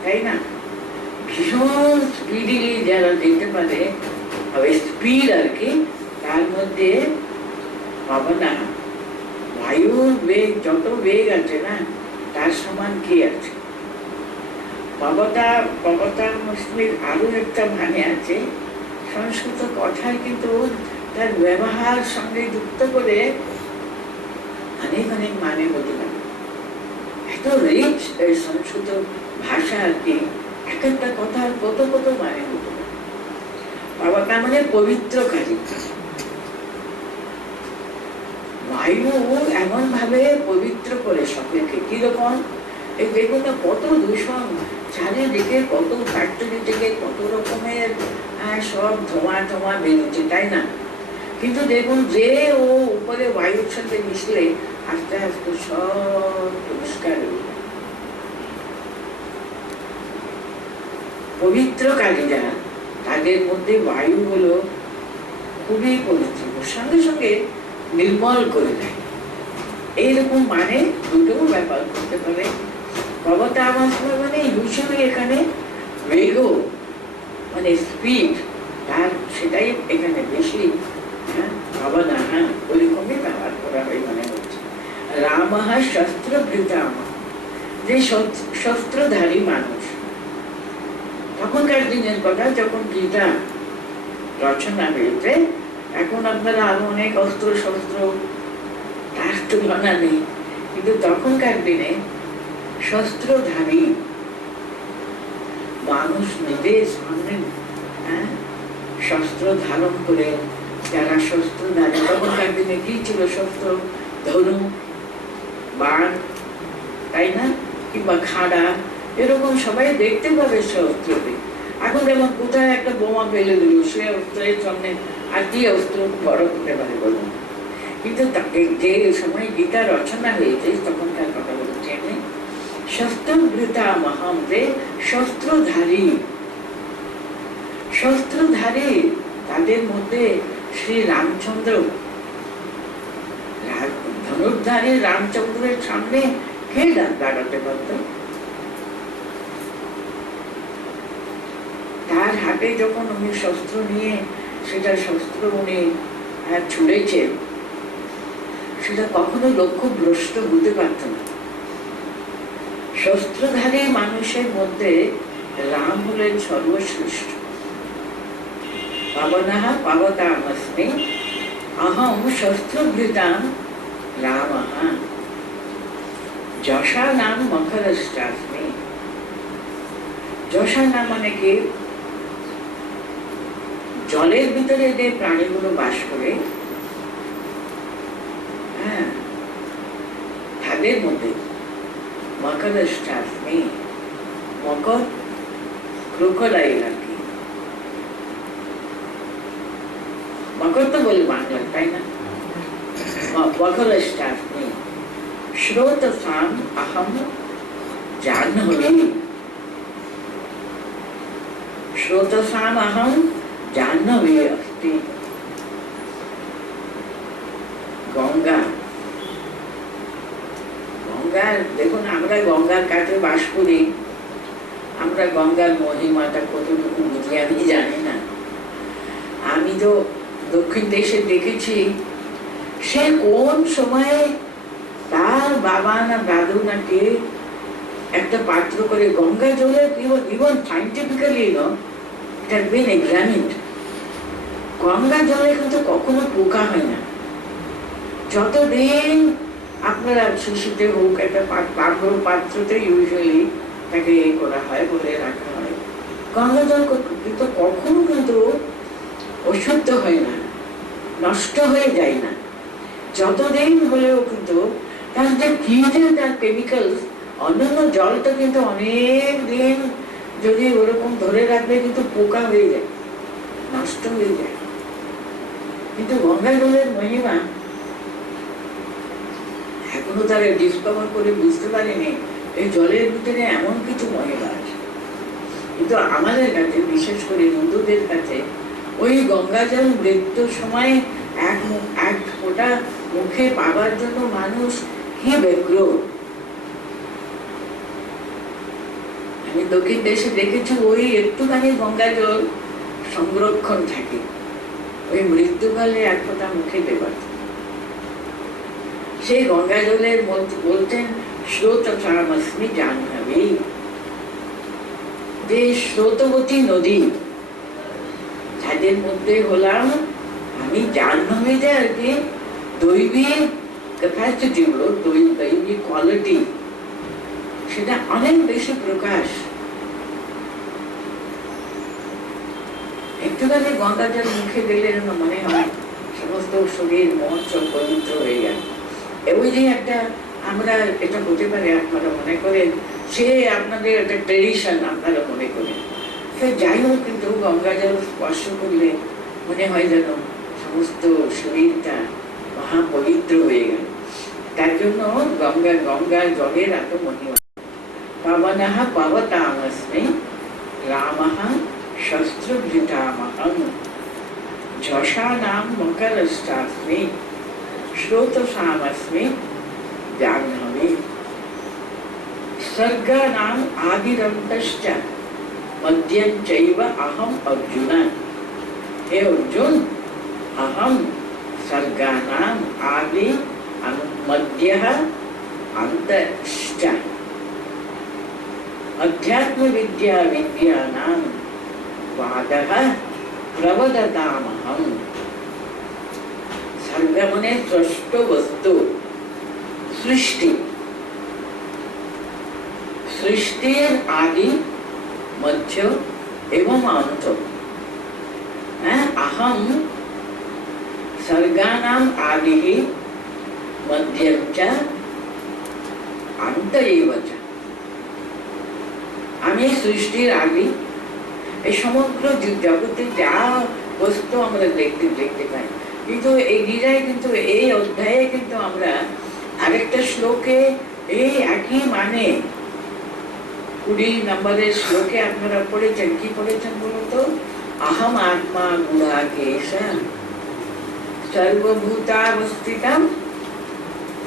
তাই না? ভীষণ স্পিডিলি যারা যেতে পারে, স্পিড আর কি, তার মধ্যে পাবনঃ, বায়ুর বেগ যত বেগ আছে না, তার সমান কি আছে? পাবতামস্মির আরো একটা মানে আছে। সংস্কৃত কথায় কিন্তু তার ব্যবহার সঙ্গে যুক্ত করে অনেক অনেক মানে হতে পারে। এত রিচ এই সংস্কৃত ভাষা আর কি, এক একটা কথার কত কত মানে হতে পারে। পাবতা মানে পবিত্রকারী। বায়ু এমন ভাবে পবিত্র করে সকলকে। কিরকম? এই দেখুন না, কত দূষণ চারিদিকে, কত ফ্যাক্টরি থেকে কত রকমের সব ধোঁয়া ধোঁয়া বেরোচ্ছে, তাই না? কিন্তু দেখুন যে ও উপরে বায়ুর সাথে মিশলে আস্তে আস্তে সব পরিষ্কার হয়ে যায়। পবিত্রকারীরা তাদের মধ্যে বায়ু হলো খুবই পবিত্র, সঙ্গে সঙ্গে নির্মল করে দেয়। এইরকম মানে দুটো ব্যাপার করতে পারে। ভবতা আমার মানে ইউজুয়ালি এখানে বেগ মানে স্পিড, তার সেটাই এখানে বেশি ভাবনা, ওইরকমই ব্যবহার করা হয় মনে হচ্ছে। রামহা শস্ত্রভৃতাম, যে শস্ত্রধারী মানুষ। তখনকার দিনের কথা, যখন গীতা রচনা হয়েছে, এখন আপনারা আরো অনেক অস্ত্র শস্ত্র, তার তুলনা নেই, কিন্তু তখনকার দিনে শস্ত্রধারী মানুষ নিজের সামনে শস্ত্র ধারণ করে, যারা শস্ত্রধারী, তখনকার দিনে কি ছিল? শস্ত্র, ধনু, বাণ, তাই না, কিংবা খাড়া, এরকম সবাই দেখতে পাবে শস্ত্রতে। এখন যেমন কোথায় একটা বোমা ফেলে দিল, সে অস্ত্রের সামনে আর কি অস্ত্র বড় হতে পারে বলুন? কিন্তু তাকে যে সময় গীতা রচনা হয়েছে, তখনকার কথা বলছি আমি, শস্ত্রভৃতা মহাম, যে শস্ত্রধারী, শস্ত্রধারী তাদের মধ্যে শ্রী রামচন্দ্র, ধনুর্ধারী রামচন্দ্রের সামনে কে দাঁড়াতে পারত? তার হাতে যখন উনি শস্ত্র নিয়ে সেটা শস্ত্র উনি ছুড়েছেন, সেটা কখনো লক্ষ্য ভ্রষ্ট হতে পারত না। শস্ত্রধারী মানুষের মধ্যে রাম হলেন সর্বশ্রেষ্ঠ। পাবনাহ পাবতামস্মি অহম শস্ত্রভৃতাম রামঃ যশা নাম মকরশ্চাস্মি। যশা নাম মানে কি? জলের ভিতরে যে প্রাণীগুলো বাস করে, তাদের মধ্যে মকরশ্চাস্মি, মকর ক্রোকোডাইল আর কি, মকর তো বলি বাংলা, তাই না? মকরশ্চাস্মি শ্রোতসাম অহম জাহ্নবী, শ্রোতসাম অহম জাহ্নবী अस्ति। গঙ্গা, গঙ্গা দেখুন, আমরা গঙ্গার কাছে বাস করি, আমরা গঙ্গার মহিমাটা কতটুকু বুঝি আমি জানি না। আমি তো দক্ষিণ দেশে দেখেছি, সে কোন সময়ে তার বাবা না দাদু না কে একটা পাত্র করে গঙ্গা জলে, even scientifically it has been examined, Ganga জলে কিন্তু কখনো পোকা হয় না। যতদিন আপনারা শিশুতে হোক, একটা পাত্রতে ইউজুয়ালি তাকে করা হয়, বলে রাখা হয়, গঙ্গা জল কিন্তু কখনো কিন্তু অশুদ্ধ হয় না, নষ্ট হয়ে যায় না। যতদিন হলেও কিন্তু তার যে কি যে তার কেমিক্যাল, অন্যান্য জলটা কিন্তু অনেক দিন যদি ওরকম ধরে রাখলে কিন্তু পোকা হয়ে যায়, নষ্ট হয়ে যায়। কিন্তু গঙ্গা জলের মহিমা এখনো তারা ডিসকভার করে বুঝতে পারেনি। এই জলের ভিতরে এমন কিছু মহিমা আছে। কিন্তু আমাদের কাছে, বিশেষ করে হিন্দুদের কাছে, ওই গঙ্গা জল মৃত্যুর সময় এক ফোঁটা মুখে পাবার জন্য মানুষ কি ব্যগ্র। আমি দক্ষিণ দেশে দেখেছি, ওই একটুখানি গঙ্গা জল সংরক্ষণ থাকে, ওই মৃত্যুকালে এক ফোঁটা মুখে দেবার। সেই গঙ্গা জলের মধ্যে বলতেন স্রোতসামস্মি জাহ্নবী, যে স্রোতবতী নদী, যাদের মধ্যে হলাম আমি জাহ্নবীতে আর কি দৈবী ক্যাপাসিটি গুলো, দৈবী কোয়ালিটি, সেটা অনেক বেশি প্রকাশ। একটুখানি গঙ্গা জল মুখে দিলে মনে হয় সমস্ত শরীর মন সব পবিত্র হয়ে গেল। ওই যে একটা, আমরা এটা হতে পারে আপনারা মনে করেন, সে আপনাদের একটা ট্রেডিশন আপনারা মনে করেন, সে যাই হোক, কিন্তু গঙ্গা জল স্পর্শ করলে মনে হয় যেন সমস্ত শরীরটা মহাপবিত্র হয়ে গেল। তার জন্য গঙ্গার জলের এত মহিমা। পাবনঃ পাবতামস্মি রামঃ শস্ত্রভৃতামহং যশানাম মকরশ্চাস্মি শ্রোতসামস্মি জাহ্নবী सर्गानाम आदिरन्तश्च मध्यं चैव अहम अर्जुन। हे अर्जुन, अहम सर्गानाम आदि मध्यः अन्तश्च अध्यात्म विद्या विद्यानां वादः प्रवदतामहम्। सर्ग मने सृष्ट वस्तु, सृष्टि, सृष्टिर आदि मध्य एवं अंत। अहम सर्गानाम आदि मध्यम च अंत एव च। आमी सृष्टिर आदि এই সমগ্র জগতে যা বস্তু আমরা দেখতে পাই, কিন্তু এই গীতায় কিন্তু এই অধ্যায়ে কিন্তু আমরা আরেকটা শ্লোকে এই একই মানে 20 নম্বরের শ্লোকে আপনারা পড়েছেন। কি পড়েছেন বলুন তো? अहम आत्मा गुणाकेश सर्वभूतावस्थितम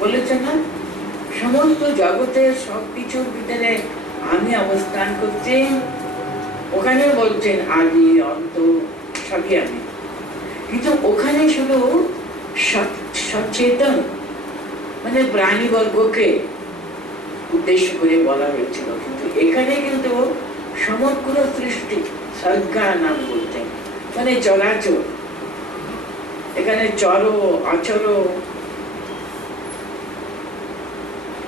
বলেছেন না? সমস্ত জগতের সবকিছুর ভিতরে আমি অবস্থান করছি। ওখানে বলছেন আদি অন্ত সবই আমি, কিন্তু ওখানে শুধু সচেতন মানে প্রাণীবর্গকে উদ্দেশ্য করে বলা হয়েছিল, কিন্তু এখানে কিন্তু সমগ্র সৃষ্টি সর্গা নাম বলতেন, মানে চলাচল। এখানে চর অচর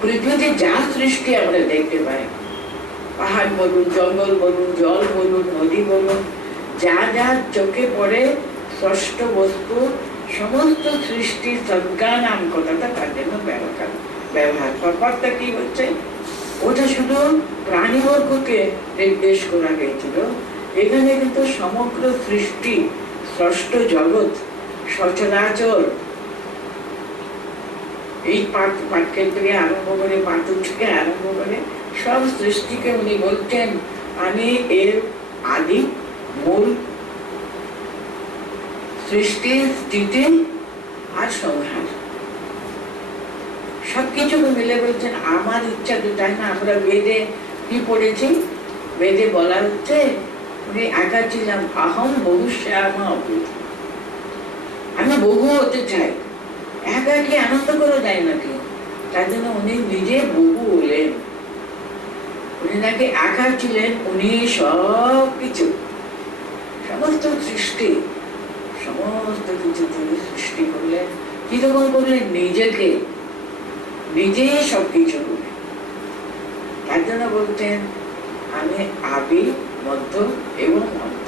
পৃথিবীতে যা সৃষ্টি আমরা দেখতে পাই, পাহাড় বলুন, জঙ্গল বলুন, জল বলুন, নদী বলুন, যা যা চোখে পড়ে ষষ্ঠ বস্তু, সমস্ত সৃষ্টির সর্গা নাম কথাটা তার জন্য ব্যবহার ব্যাপারটা কি হচ্ছে, ওটা শুধু প্রাণীবর্গকে নির্দেশ করা গেছিল। এখানে কিন্তু সমগ্র সৃষ্টি, ষষ্ঠ জগৎ, সচরাচর, এই পাটকেল থেকে আরম্ভ করে, পাথর থেকে আরম্ভ করে সব সৃষ্টিকে উনি বলছেন আমি এর আদি মূল, সৃষ্টির স্থিতি আর সংহার সবকিছুকে মিলে বলছেন আমার ইচ্ছা তো। তাই না আমরা বেদে কি পড়েছি? বেদে বলা হচ্ছে উনি একা ছিলাম, আহম বহুশ্যাম অভূত, আমি বহু হতে চাই। একা কি আনন্দ করা যায় নাকি? তার জন্য উনি নিজে বহু হলেন। উনি নাকি একা ছিলেন, উনি সব কিছু, সমস্ত সৃষ্টি, সমস্ত কিছু তিনি সৃষ্টি করলেন। কিরকম করলেন? নিজেকে নিজে সবকিছু করলেন। তার জন্য বলতেন আমি আদি মধ্য এবং অন্ত,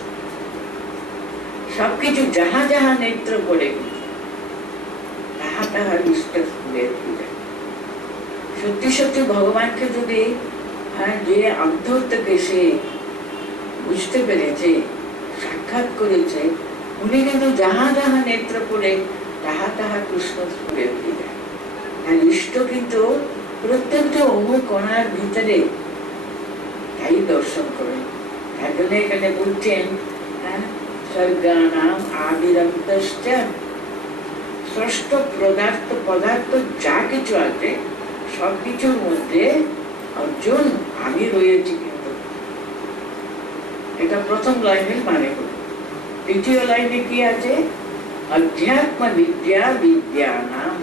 সবকিছু যাহা যাহা নেত্র করে তাহা তাহার ইষ্ট ফুলের পূজা। সত্যি সত্যি ভগবানকে যদি যে অন্তর থেকে সে বুঝতে পেরেছে, সাক্ষাৎ করেছে, উনি কিন্তু যাহা যাহা নেত্র করে তাহা তাহা কৃষ্ণ ফুলের পূজা। আর ইষ্ট কিন্তু প্রত্যেকটা অণুকণার ভিতরে, তাই দর্শন করেন। তার জন্য এখানে বলছেন স্বর্গানাম আদিরন্তশ্চ, ষষ্ঠ পদার্থ যা কিছু আছে সবকিছুর মধ্যে অর্জুন আমি রয়েছি। কিন্তু এটা প্রথম লাইনের মানে হল। দ্বিতীয় লাইনে কি আছে? অধ্যাত্ম বিদ্যা বিদ্যানাম।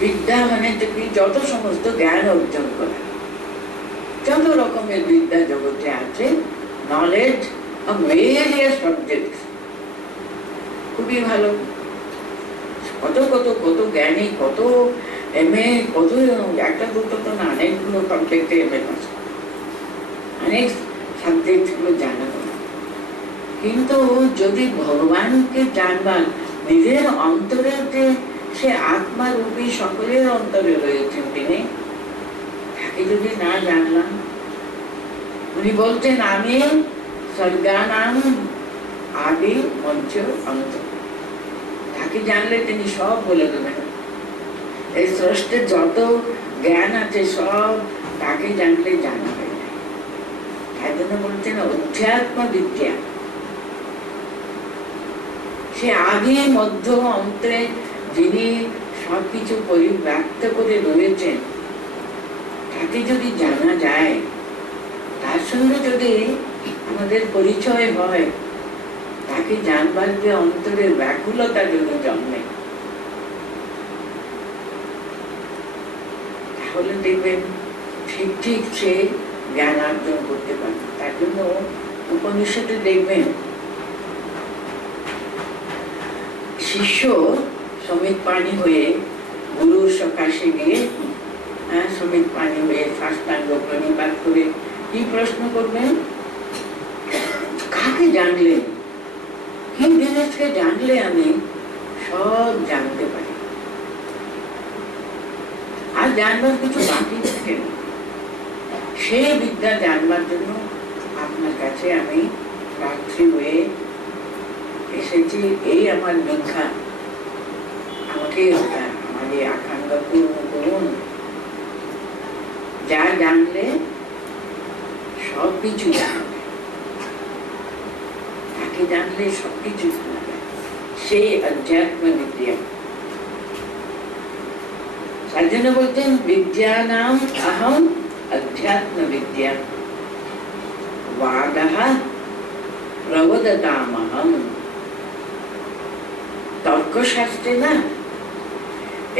বিদ্যা মানে কি? যত সমস্ত জ্ঞান অর্জন করা, যত রকমের বিদ্যা জগতে আছে, নলেজ অফ ভেরিয়াস সাবজেক্টস। খুবই ভালো। কত কত কত জ্ঞানী, কত এমএ, কত একটা দুটো তো না, অনেকগুলো সাবজেক্টে এমএ পাস, অনেক সাবজেক্ট গুলো জানা। কিন্তু যদি ভগবানকে জানবার, নিজের অন্তরে যে সে আত্মারূপী সকলের অন্তরে রয়েছেন তিনি, তাকে যদি না জানলাম উনি বলছেন আমি সর্গানাম আদি মঞ্চ অন্ত। তাকে জানলে তিনি সব বলে দেবেন। এই স্রষ্টের যত জ্ঞান আছে সব তাকে জানলে জানা হয়ে যায়। তাই জন্য বলছেন অধ্যাত্ম বিদ্যা। সে আদি মধ্য অন্তে যিনি সবকিছু পরিব্যাপ্ত করে রয়েছেন, তাকে যদি জানা যায়, তার সঙ্গে যদি আমাদের পরিচয় হয়, তাকে জানবার যে অন্তরের ব্যাকুলতা যদি জন্মে, তাহলে দেখবেন ঠিক ঠিক সে জ্ঞান অর্জন করতে পারে। তার জন্য উপনিষদে দেখবেন শিষ্য সমিত পানি হয়ে গুরুর সকাশে গিয়ে সমিত পানি হয়ে সাষ্টাঙ্গ প্রণিপাত করে কি প্রশ্ন করবেন? কাকে জানলেন? কি জিনিসকে জানলে আমি সব জানতে পারি, আর জানবার কিছু বাকি থাকে না। সেই বিদ্যা জানবার জন্য আপনার কাছে আমি প্রার্থী হয়ে এসেছি। এই আমার দীক্ষা, আমাকে আমাদের আকাঙ্ক্ষা পূর্ণ করুন। যা জানলে সবকিছু জানবে, তাকে জানলে সবকিছু জানবে, সেই অধ্যাত্ম বিদ্যা। তার জন্য বলতেন বিদ্যা নাম অহম অধ্যাত্ম বিদ্যা বাদঃ প্রবদতামহম। তর্কশাস্ত্রে না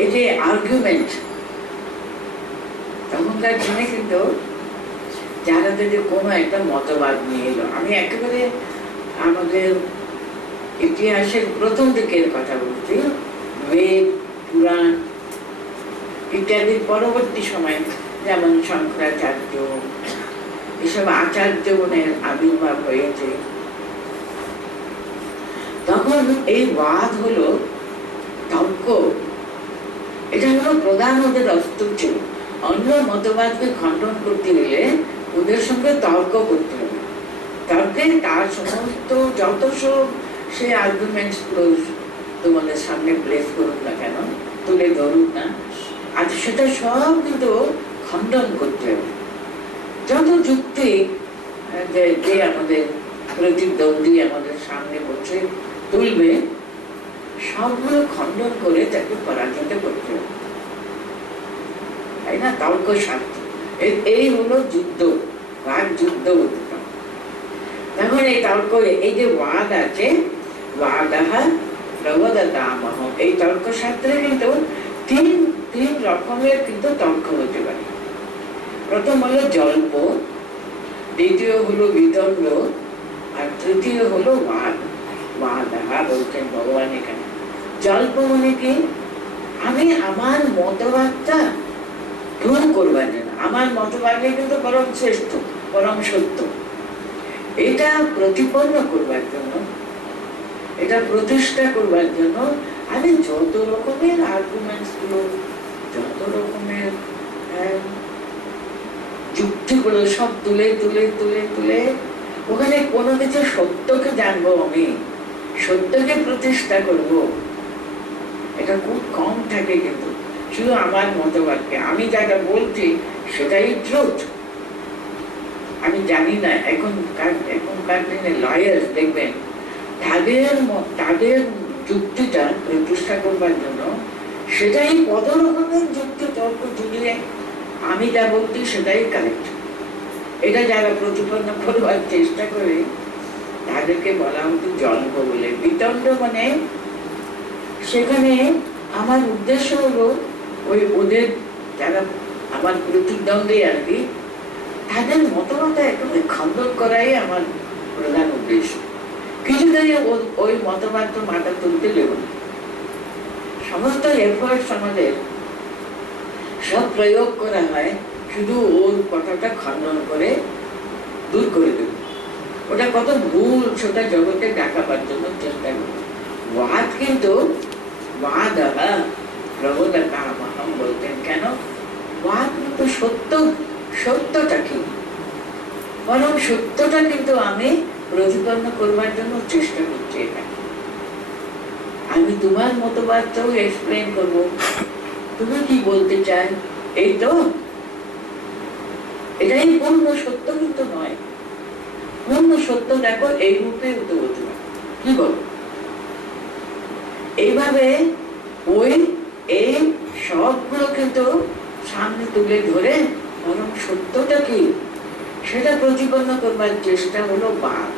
এই যে আর্গুমেন্ট, তখনকার দিনে কিন্তু যারা যদি কোনো একটা মতবাদ নিয়ে এলো, আমি একেবারে আমাদের ইতিহাসের প্রথম দিকের কথা বলছি, বেদ পুরাণ ইত্যাদির পরবর্তী সময়, যেমন শঙ্করাচার্য এসব আচার্যগণের আবির্ভাব হয়েছে, তখন এই বাদ হলো তর্ক, এটা হলো প্রধান ওদের অস্ত্র ছিল। অন্য মতবাদকে খণ্ডন করতে গেলে ওদের সঙ্গে তর্ক করতে হবে। তর্কে তার সমস্ত যত সব সে আর্গুমেন্টস গুলো তোমাদের সামনে প্লেস করুক না কেন, তুলে ধরুক না, আর সেটা সব কিন্তু খণ্ডন করতে হবে। যত যুক্তি যে আমাদের প্রতিদ্বন্দ্বী আমাদের সামনে বসে তুলবে, সবগুলো খণ্ডন করে তাকে পরাজিত করতে হবে, তাই না? তর্ক শাস্ত্র এই হলো যুদ্ধ, বাদ যুদ্ধ হতে। তখন এই তর্ক, এই যে বাদ আছে, বাদঃ প্রবদতামহ, এই তর্ক শাস্ত্রে কিন্তু তিন রকমের কিন্তু তর্ক হতে পারে। প্রথম হলো জল্প, দ্বিতীয় হলো বিতণ্ড, আর তৃতীয় হলো বাদ। বাদঃ বলছেন ভগবান এখানে। জল্প মানে কি? আমি আমার মতবাদটা প্রুভ করবার জন্য, আমার মতবাদে কিন্তু পরম শ্রেষ্ঠ, পরম সত্য, এটা প্রতিপন্ন করবার জন্য, এটা প্রতিষ্ঠা করবার জন্য আমি যত রকমের আর্গুমেন্টস গুলো, যত রকমের যুক্তিগুলো সব তুলে তুলে তুলে তুলে ওখানে কোনো কিছু সত্যকে জানবো, আমি সত্যকে প্রতিষ্ঠা করব, এটা খুব কম থাকে। কিন্তু শুধু আমার মতবাদকে, আমি যাটা বলছি সেটাই ট্রুথ। আমি জানি না এখনকার দিনে লয়ার্স দেখবেন তাদের যুক্তিটা প্রতিষ্ঠা করবার জন্য সেটাই কত রকমের যুক্তি তর্ক জুড়িয়ে আমি যা বলছি সেটাই কারেক্ট, এটা যারা প্রতিপন্ন করবার চেষ্টা করে তাদেরকে বলা হতো জল্প বলে। বিতণ্ড মানে সেখানে আমার উদ্দেশ্য হলো ওদের যারা আমার প্রতিদ্বন্দ্বী আর কি, তাদের মতামত একেবারে খণ্ডন করাই আমার প্রধান উদ্দেশ্য। কিছুতেই ওই মতবাদ তো মাথা তুলতে দেব না। সমস্ত এফোর্টস আমাদের সব প্রয়োগ করা হয় শুধু ওর কথাটা খণ্ডন করে দূর করে দেব। ওটা কত ভুল সেটা জগতে দেখাবার জন্য চেষ্টা করব। বাদ কিন্তু বাদঃ প্রবদতামহম বলতেন। কেন? বাদ কিন্তু সত্যটা কি, বরং সত্যটা কিন্তু আমি প্রতিপন্ন করবার জন্য চেষ্টা করছি। এখানে আমি তোমার মতবাদটাও এক্সপ্লেন করব, তুমি কি বলতে চাই, এই তো। এটাই পূর্ণ সত্য কিন্তু নয়। পূর্ণ সত্য দেখো এই রূপে হতে হতে পারে, কি বল? এইভাবে ওই এই সবগুলো কিন্তু সামনে তুলে ধরে বরং সত্যটা কি সেটা প্রতিপন্ন করবার চেষ্টা হলো বাদ।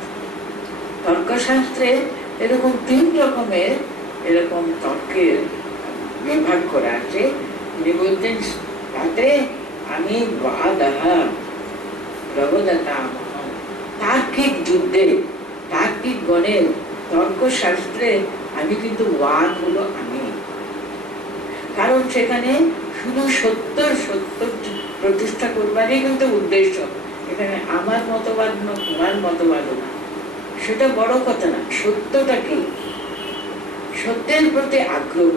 তর্কশাস্ত্রে এরকম 3 রকমের এরকম তর্কের বিভাগ করা আছে। তিনি বলতেন তাতে আমি তার্কিক যুদ্ধে, তার্কিক গণের তর্কশাস্ত্রে আমি কিন্তু বাদ হলো আমি, কারণ সেখানে শুধু সত্য প্রতিষ্ঠা করবারই কিন্তু উদ্দেশ্য। এখানে আমার মতবাদ না তোমার মতবাদ না, সেটা বড় কথা না। সত্যটা কি, সত্যের প্রতি আগ্রহ,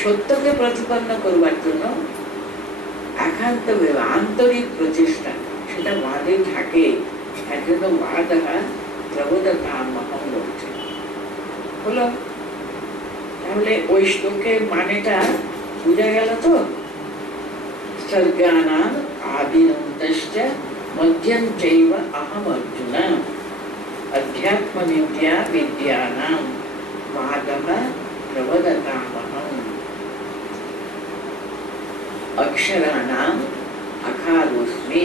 সত্যকে প্রতিপন্ন করবার জন্য একান্ত আন্তরিক প্রচেষ্টা, সেটা বাদে থাকে। তার জন্য বাদ প্রবোধতা মহম বলছে। হলো, তাহলে ওই শ্লোকের মানেটা বুঝা গেল তো? সর্গানাম আদিরন্তশ্চ মধ্যম চৈব অহম অর্জুন অধ্যাত্ম বিদ্যা বিদ্যানাম বাদঃ প্রবোধতামহম অক্ষরাণাম আকারোস্মি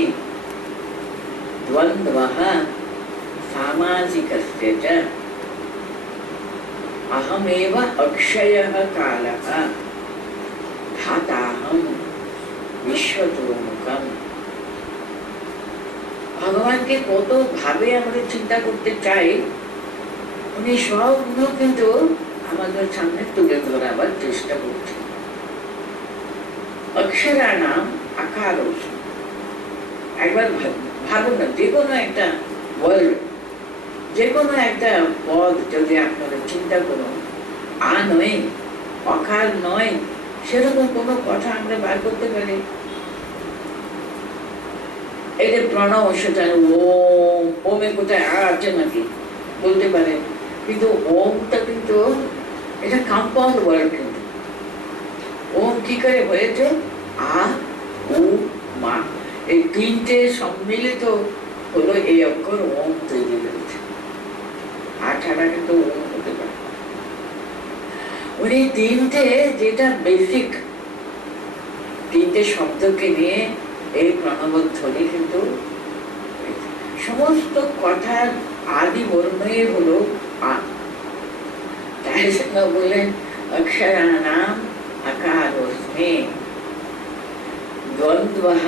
দ্বন্দ্বঃ সামাজিকস্য চ अहमेव अक्षयः कालः धाताहं विश्वतोमुखम्। ভগবানকে কত ভাবে আমরা চিন্তা করতে চাই, উনি সবগুলো কিন্তু আমাদের সামনে তুলে ধরাবার চেষ্টা করছেন। অক্ষরাণাম আকারোস্মি, একবার ভাবুন না, যে কোনো একটা ওয়ার্ড, যে কোনো একটা পদ যদি আপনারা চিন্তা করুন, আ নয় অকার নয়, সেরকম কোনো কথা আমরা বার করতে পারি? এই যে প্রণব, সেটা ওম, ওমে কোথায় আ আছে নাকি বলতে পারেন, কিন্তু ওমটা কিন্তু এটা কম্পাউন্ড ওয়ার্ড। কিন্তু ওম কি করে হয়েছে? আ উ মা, এই 3টে সম্মিলিত হলো এই অক্ষর ওম তৈরি হয়েছে। ছাড়া কিন্তু হতে পারে। উনি 3টে যেটা বেসিক 3টে শব্দকে নিয়ে এই প্রণবধ্বনি কিন্তু সমস্ত কথার আদি বর্ণই হলো আ। তাই জন্য বললেন অক্ষরাণাম আকারোস্মি দ্বন্দ্বঃ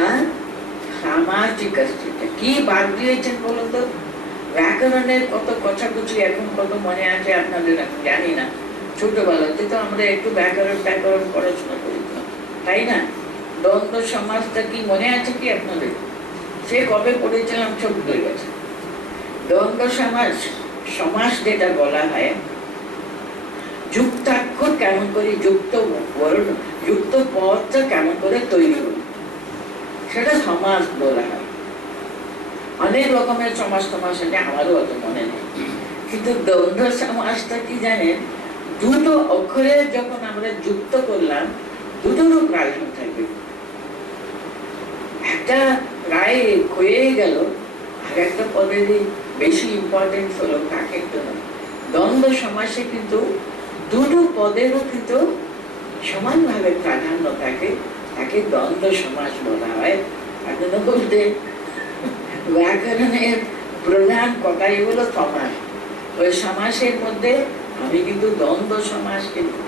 সামাজিকস্য। কি বাদ দিয়েছেন বলুন তো? ব্যাকরণের কত কচাকুচি এখন কত মনে আছে আপনাদের, আমি জানি না। ছোটবেলাতে তো আমরা একটু ব্যাকরণ পড়াশোনা করেছিলাম, তাই না? দ্বন্দ্ব সমাজটা কি মনে আছে কি আপনাদের? সে কবে পড়েছিলাম সব ভুলে গেছে। দ্বন্দ্ব সমাস যেটা বলা হয়, যুক্তাক্ষর কেমন করে, যুক্ত বর্ণ, যুক্ত পদটা কেমন করে তৈরি হল, সেটা সমাস বলা হয়। অনেক রকমের সমাস টমাস আছে, আমারও অত মনে নেই। কিন্তু দ্বন্দ্ব সমাসটা কি জানেন? 2টো অক্ষরের যখন আমরা যুক্ত করলাম, দুটোরও প্রাধান্য থাকবে। একটা প্রায় হয়ে গেল, আর একটা পদের বেশি ইম্পর্টেন্স হলো, তাকে তো না। দ্বন্দ্ব সমাসে কিন্তু 2টো পদেরও কিন্তু সমানভাবে প্রাধান্য থাকে, তাকে দ্বন্দ্ব সমাস বলা হয়। আপনারা বলতে ব্যাকরণের প্রধান কথাই হলো সমাস। ওই সমাসের মধ্যে আমি কিন্তু দ্বন্দ্ব সমাস, কিন্তু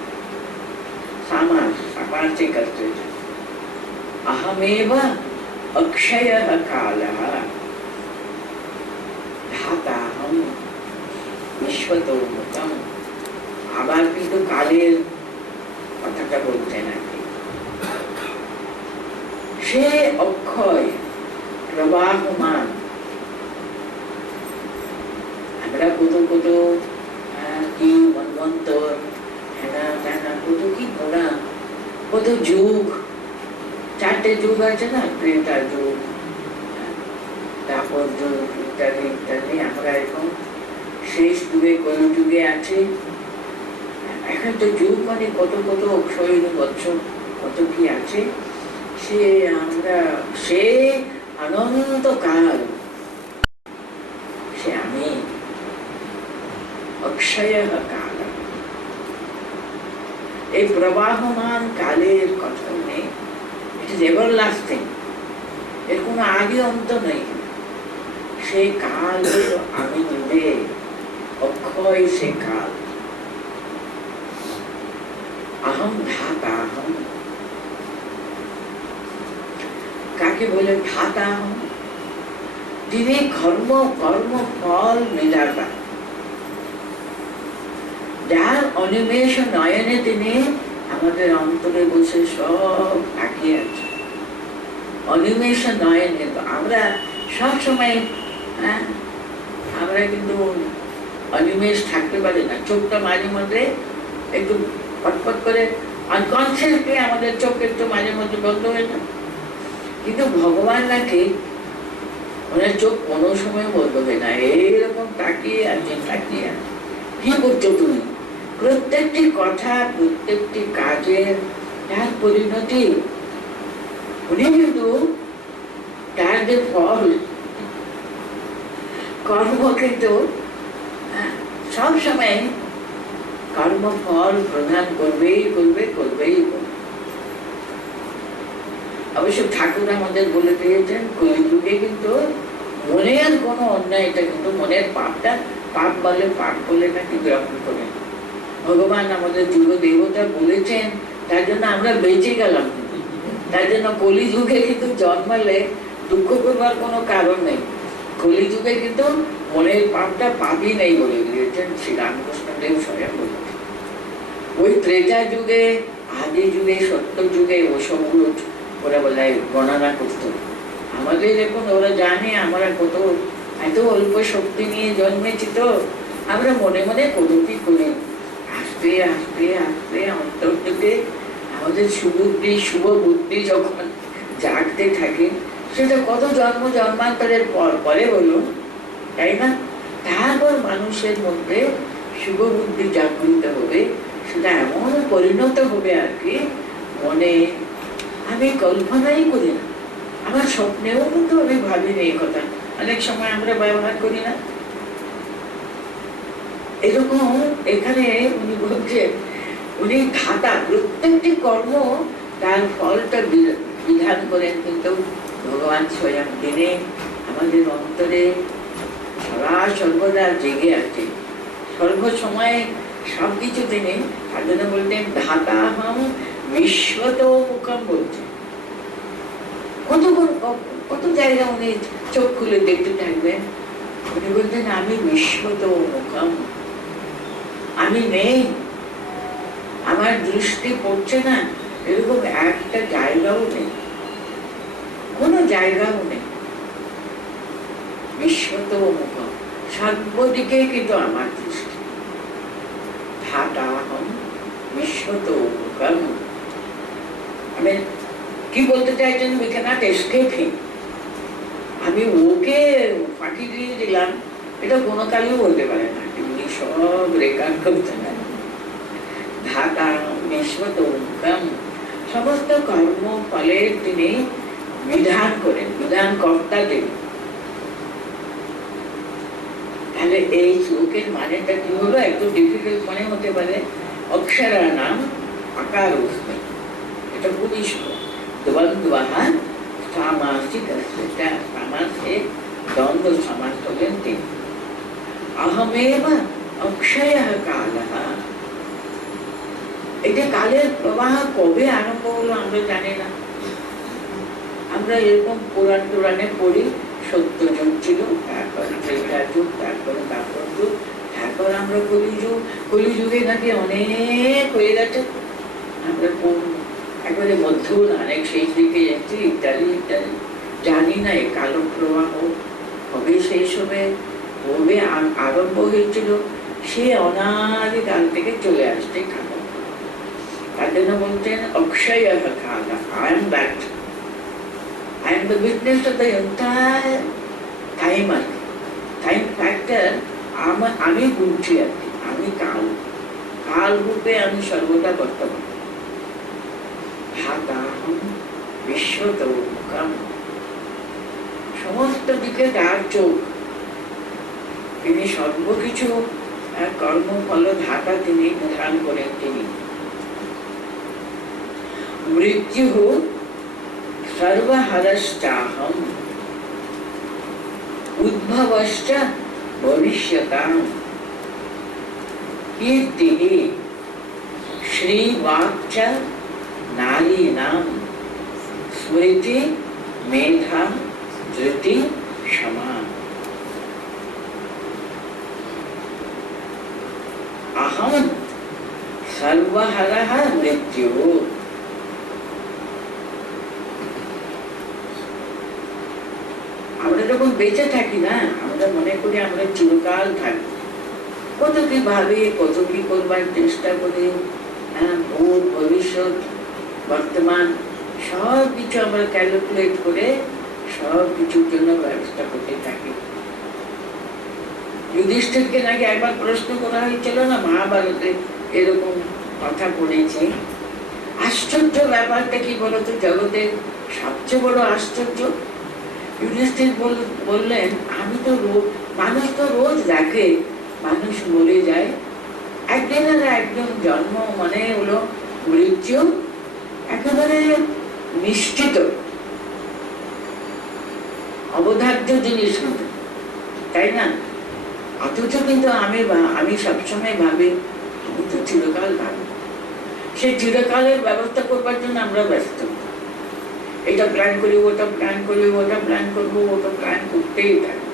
সমাস সামাজিক আছে। अहमेव अक्षयः कालः धाताहं विश्वतोमुखम्। আবার কিন্তু কালের কথাটা বলতে নাকি, সে অক্ষয় প্রবাহমান। আমরা কত কত কি মন্বন্তর, কত কি পড়া, কত যুগ, 4টে যুগ আছে না, ত্রেতা যুগ, তারপর ইত্যাদি ইত্যাদি। আমরা এখন শেষ যুগে, কলিযুগে আছি। এখন তো যুগ মানে কত কত অক্ষয় বছর কত কি আছে, সে আমরা সে অনন্তকাল, সে আমি অক্ষয় কাল। এই প্রবাহমান কালের কথা নেই, ইট ইজ এভারলাস্টিং, এর কোনো আদি অন্ত নেই। সেই কাল হলো আমি নিজে, অক্ষয় সে কাল। अहम धाता हूं। কাকে বলে ধাতা হম? যিনি কর্ম ফল মিলাবা, যার অনিমেষ নয়নে তিনি আমাদের অন্তরে বসে সব তাকিয়ে আছে। অনিমেষ নয়নে তো আমরা সব সময়, আমরা কিন্তু অনিমেষ থাকতে পারি না। চোখটা মাঝে মধ্যে একটু পটপট করে আনকনসিয়াসলি আমাদের চোখ একটু মাঝে মধ্যে বন্ধ হয়ে যায়, কিন্তু ভগবান নাকি ওনার চোখ কোনো সময় বন্ধ হয় না, এইরকম তাকিয়ে আছে তাকিয়ে আছে। কি করছো তুমি? প্রত্যেকটি কথা, প্রত্যেকটি কাজের তার পরিণতি, উনি কিন্তু তার যে ফল কর্ম কিন্তু সব সময় কর্মফল প্রদান করবেই করবে, করবেই করবে। অবশ্য ঠাকুর আমাদের বলে দিয়েছেন কলিযুগে কিন্তু মনের কোনো অন্যায়, এটা কিন্তু মনের পাপটা পাপ বলে নাকি গ্রহণ করে। ভগবান আমাদের যুগ দেবতা বলেছেন, তার জন্য আমরা বেঁচে গেলাম। তার জন্য কলিযুগে কিন্তু জন্মালে দুঃখ করবার কোনো কারণ নেই। কলিযুগে কিন্তু মনের পাপটা পাপই নেই বলে দিয়েছেন শ্রীরামকৃষ্ণ দেব স্বয়ং বলেছেন। ওই ত্রেতা যুগে, আদি যুগে, সত্য যুগে ওসবগুলো ওরা বলে গণনা করত। আমাদের এখন ওরা জানে আমরা কত এত অল্প শক্তি নিয়ে জন্মেছি, তো আমরা মনে মনে কত কি করি। আস্তে আস্তে আস্তে অন্তর থেকে আমাদের শুভ বুদ্ধি যখন জাগতে থাকে, সেটা কত জন্মান্তরের পরে হলো, তাই না? তারপর মানুষের মধ্যে শুভ বুদ্ধি জাগরিত হবে, সেটা এমন পরিণত হবে আর কি মনে আমি কল্পনাই করি না, আমার স্বপ্নেও কিন্তু আমি ভাবিনি এই কথা। অনেক সময় আমরা ব্যবহার করি না এরকম। এখানে উনি বলছেন, উনি ধাতা, প্রত্যেকটি কর্ম তার ফলটা বিধান করেন কিন্তু ভগবান স্বয়ং। তিনি আমাদের অন্তরে সদা সর্বদা জেগে আছে, সর্বসময় সবকিছু তিনি। তার জন্য বলতেন ধাতা হম বিশ্বত মুখম বলছে। কত জায়গা উনি চোখ খুলে দেখতে থাকবেন, উনি বলতেন আমি বিশ্বত মুখম, আমি নেই, আমার দৃষ্টি পড়ছে না, এরকম একটা জায়গাও নেই, কোনো জায়গাও নেই। বিশ্বত মুখম, সর্বদিকে কিন্তু আমার দৃষ্টি। ধাতাহম বিশ্বত মুখম, আমি কি বলতে চাইছেন? we cannot escape him। আমি ওকে ফাঁকি দিয়ে দিলাম, এটা কোনো কালেও বলতে পারে না, তিনি সব রেকর্ড করতে না। ধাতা বিশ্বত মুখম, সমস্ত কর্ম ফলের তিনি বিধান করেন, বিধান কর্তা তিনি। তাহলে এই শ্লোকের মানেটা কি হলো? একটু ডিফিকাল্ট মনে হতে পারে। অক্ষরা নাম আকার উষ্ণ, এটা খুবই দ্বন্দ্বঃ সামাসিক, সেটা সামাসে দ্বন্দ্ব সমাস হলেন তিনি। অহমেব অক্ষয়ঃ কালঃ, এটা কালের প্রবাহ কবে আরম্ভ হলো আমরা জানি না। আমরা এরকম পুরাণে পড়ি, সত্য যুগ ছিল, তারপর ত্রেতা যুগ, তারপর দ্বাপর যুগ, তারপর আমরা কলিযুগে নাকি অনেক হয়ে গেছে। আমরা একবারে অনেক শেষ দিকে যাচ্ছি ইত্যাদি ইত্যাদি। জানি না এই কালো প্রবাহ কবে শেষ হবে, কবে আরম্ভ হয়েছিল, সে অনাদিকাল থেকে চলে আসছে কালো। তার জন্য বলছেন অক্ষয়ঃ কালঃ, I am that, I am the witness of the entire time আর কি, টাইম ফ্যাক্টর আমি বুঝছি আর কি, আমি কাল, কাল রূপে আমি সর্বদা বর্তমান। ভাতাহম বিশ্বতৌমুখম, সমস্ত দিকে তার চোখ, তিনি সর্বকিছু কর্মফল ধাতা তিনি প্রদান করেন। তিনি মৃত্যু সর্বহরশ্চাহম উদ্ভবশ্চ ভবিষ্যতাম কীর্তিঃ শ্রীবাক্ নারীণাম স্মৃতি মেধা ধৃতি সমান। अहम सर्वहरः मृत्यु, আমরা যখন বেঁচে থাকি না, আমরা মনে করি আমরা চিরকাল থাকবো, কত কি ভাবি, কত কি করবার চেষ্টা করি, ভূত ভবিষ্যৎ বর্তমান সব কিছু আমরা ক্যালকুলেট করে সব কিছুর জন্য ব্যবস্থা করতে থাকি। যুধিষ্ঠিরকে নাকি একবার প্রশ্ন করা হয়েছিল না, মহাভারতে এরকম কথা পড়েছে। আশ্চর্য ব্যাপারটা কি বলতো, জগতের সবচেয়ে বড় আশ্চর্য, যুধিষ্ঠির বললেন আমি তো মানুষ তো রোজ দেখে মানুষ মরে যায়, একদিন আর একজন জন্ম মানে হলো মৃত্যু একেবারে নিশ্চিত অবধার্য জিনিস, তাই না? অথচ কিন্তু আমি সবসময় ভাবি আমি তো চিরকাল ভাবি, সেই চিরকালের ব্যবস্থা করবার জন্য আমরা ব্যস্ত, এটা প্ল্যান করি, ওটা প্ল্যান করি, ওটা প্ল্যান করবো, ওটা প্ল্যান করতেই থাকি।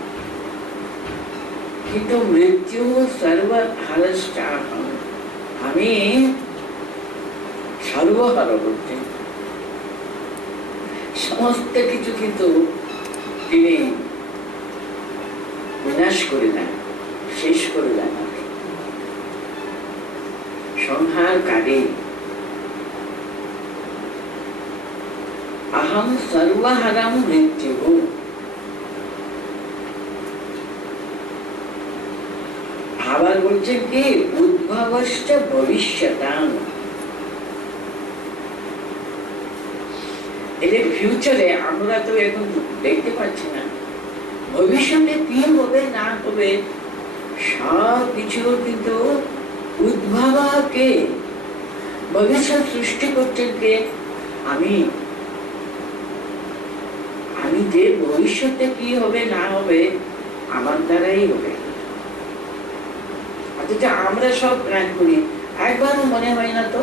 কিন্তু মৃত্যু সর্বহরশ্চাহম, আমি সর্বহর করতে, সমস্ত কিছু কিন্তু তিনি বিনাশ করে দেন, শেষ করে দেন, সংহারকারী। अहम सर्वहरम मृत्यु, আবার বলছেন কি উদ্ভবশ্চ ভবিষ্যতাম, এদের ফিউচারে আমরা তো এখন দেখতে পাচ্ছি না, ভবিষ্যতে কি হবে না হবে সব কিছু কিন্তু উদ্ভাবকে, ভবিষ্যৎ সৃষ্টি করছেন কে? আমি যে ভবিষ্যতে কি হবে না হবে আমার দ্বারাই হবে। অথচ আমরা সব প্ল্যান করি, একবারও মনে হয় না তো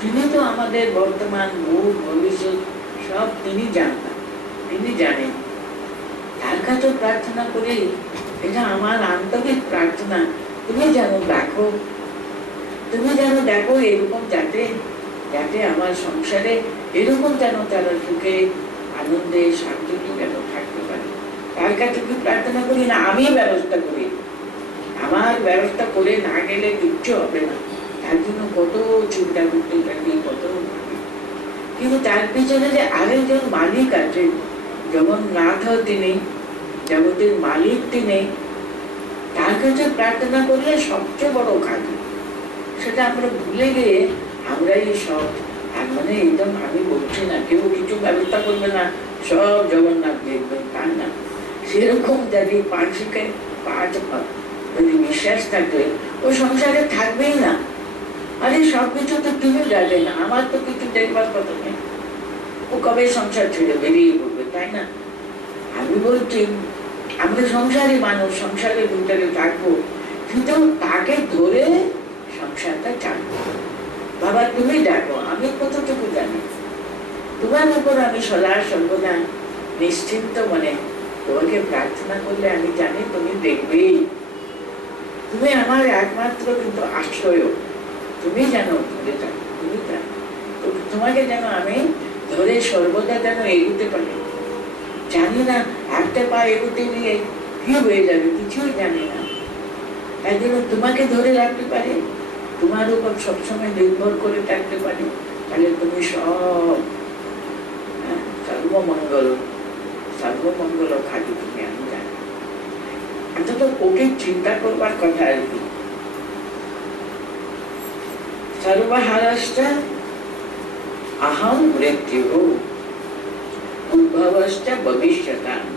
তিনি তো আমাদের বর্তমান ভূত ভবিষ্যৎ সব তিনি জানতেন, তিনি জানেন। তার কাছে প্রার্থনা করি, এটা আমার আন্তরিক প্রার্থনা, তুমি যেন দেখো, তুমি যেন দেখো এরকম যাতে যাতে আমার সংসারে এরকম যেন তারা সুখে আনন্দে শান্তিতে যেন থাকতে পারে। তার কাছে কি প্রার্থনা করি না, আমি ব্যবস্থা করি, আমার ব্যবস্থা করে না গেলে কিচ্ছু হবে না, তার জন্য কত চিন্তা করতে থাকি, কত ভাবি। কিন্তু তার পিছনে যে আরেকজন মালিক আছে, জগন্নাথ তিনি, জগতের মালিক তিনি, তার কাছে প্রার্থনা করলে সবচেয়ে বড় কাজ। সেটা আমরা ভুলে গিয়ে আমরা এই সব, তার মানে একদম আমি বলছি না কেউ কিছু ব্যবস্থা করবে না, সব জগন্নাথ দেখবেন, তার না। সেরকম যদি পাঁচকে পাঁচ যদি বিশ্বাস থাকবে ও সংসারে থাকবেই না। আরে সবকিছু তো তুমি যাবে না, আমার তো কিছু দেখবার কথা নেই, ও কবে সংসার ছেড়ে বেরিয়ে পড়বে, তাই না? আমি বলছি আমরা সংসারী মানুষ, সংসারের ভিতরে থাকবো, কিন্তু তাকে ধরে সংসারটা চালবো। বাবা তুমি দেখো আমি কতটুকু জানি, তোমার উপর আমি সদা সর্বদা নিশ্চিন্ত মনে তোমাকে প্রার্থনা করলে আমি জানি তুমি দেখবেই, তুমি আমার একমাত্র কিন্তু আশ্রয়, তুমি জানো ধরে থাকো, তুমি জানো তোমাকে যেন আমি ধরে সর্বদা যেন এগোতে পারি। জানি না একটা পা এগোতে গিয়ে কি হয়ে যাবে, কিছুই জানি না, তাই জন্য তোমাকে ধরে রাখতে পারি, তোমার উপর সবসময় নির্ভর করে থাকতে পারি, তাহলে তুমি সব সর্বমঙ্গল সর্বমঙ্গল খালি তুমি আমি জানি। অন্তত ওকে চিন্তা করবার কথা আর কি। সর্বহারশ্চ अहम मृत्यु उद्भवश्च भविष्यताम्,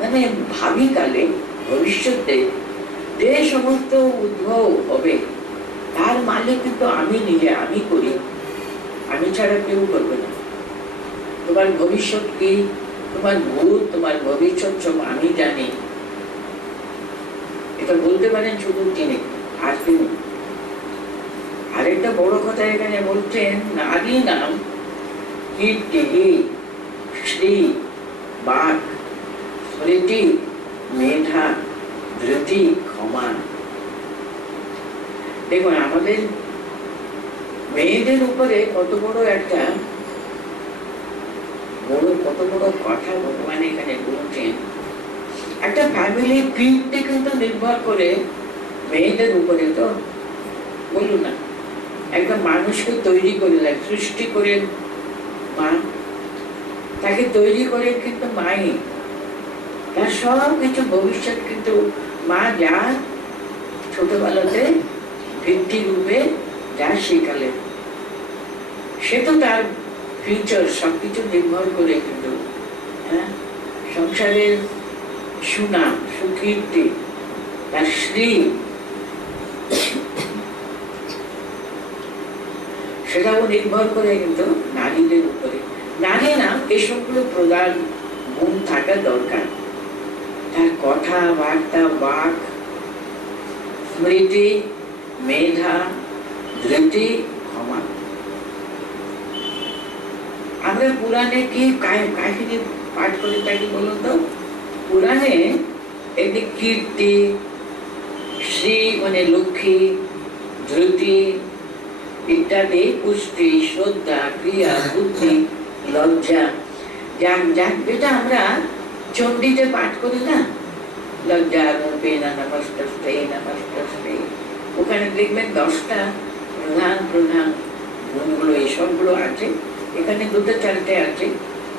মানে ভাবি কালে ভবিষ্যতে যে সমস্ত উদ্ভব হবে তার মালিক কিন্তু আমি নিজে, আমি করি, আমি ছাড়া কেউ করবে না। তোমার ভবিষ্যৎ কি, তোমার ভূত, তোমার ভবিষ্যৎ সব আমি জানি, এটা বলতে পারেন শুধু তিনি, আর তিনি। আরেকটা বড় কথা এখানে বলছেন, নারী নাম কীর্তি, শ্রী, বাক, স্মৃতি, মেধা, ধৃতি, ক্ষমা। দেখুন আমাদের মেয়েদের উপরে কত বড় একটা কত বড় কথা ভগবান এখানে বলছেন। একটা ফ্যামিলির কীর্তি কিন্তু নির্ভর করে মেয়েদের উপরে। তো বলুন না, একটা মানুষকে তৈরি করে দেয়, সৃষ্টি করে মা, তাকে তৈরি করে কিন্তু মাই, তার সব কিছু ভবিষ্যৎ কিন্তু মা যা ছোটবেলাতে ভিত্তি রূপে যা শেখালে, সে তো তার ফিউচার সবকিছু নির্ভর করে কিন্তু সংসারের সুনাম, সুকীর্তি, তার শ্রী, সেটাও নির্ভর করে কিন্তু নারীদের উপরে। নারী নাম এসবগুলো প্রধান গুণ থাকা দরকার। তার কথা বার্তা, বাক, স্মৃতি, মেধা, ধৃতি, ক্ষমা। আমরা পুরাণে কি কাহিনী পাঠ করে থাকি বলুন তো? পুরাণে একটি কীর্তি, শ্রী মানে লক্ষ্মী, ধৃতি ইত্যাদি, পুষ্টি, শ্রদ্ধা, ক্রিয়া, বুদ্ধি, লজ্জা, যেটা আমরা চণ্ডীতে পাঠ করি না, লজ্জা রূপেণ নমস্তস্তে নমস্তস্তে, ওখানে দেখবেন 10টা প্রধান প্রধান গুণগুলো এইসবগুলো আছে। এখানে 2-4টে আছে,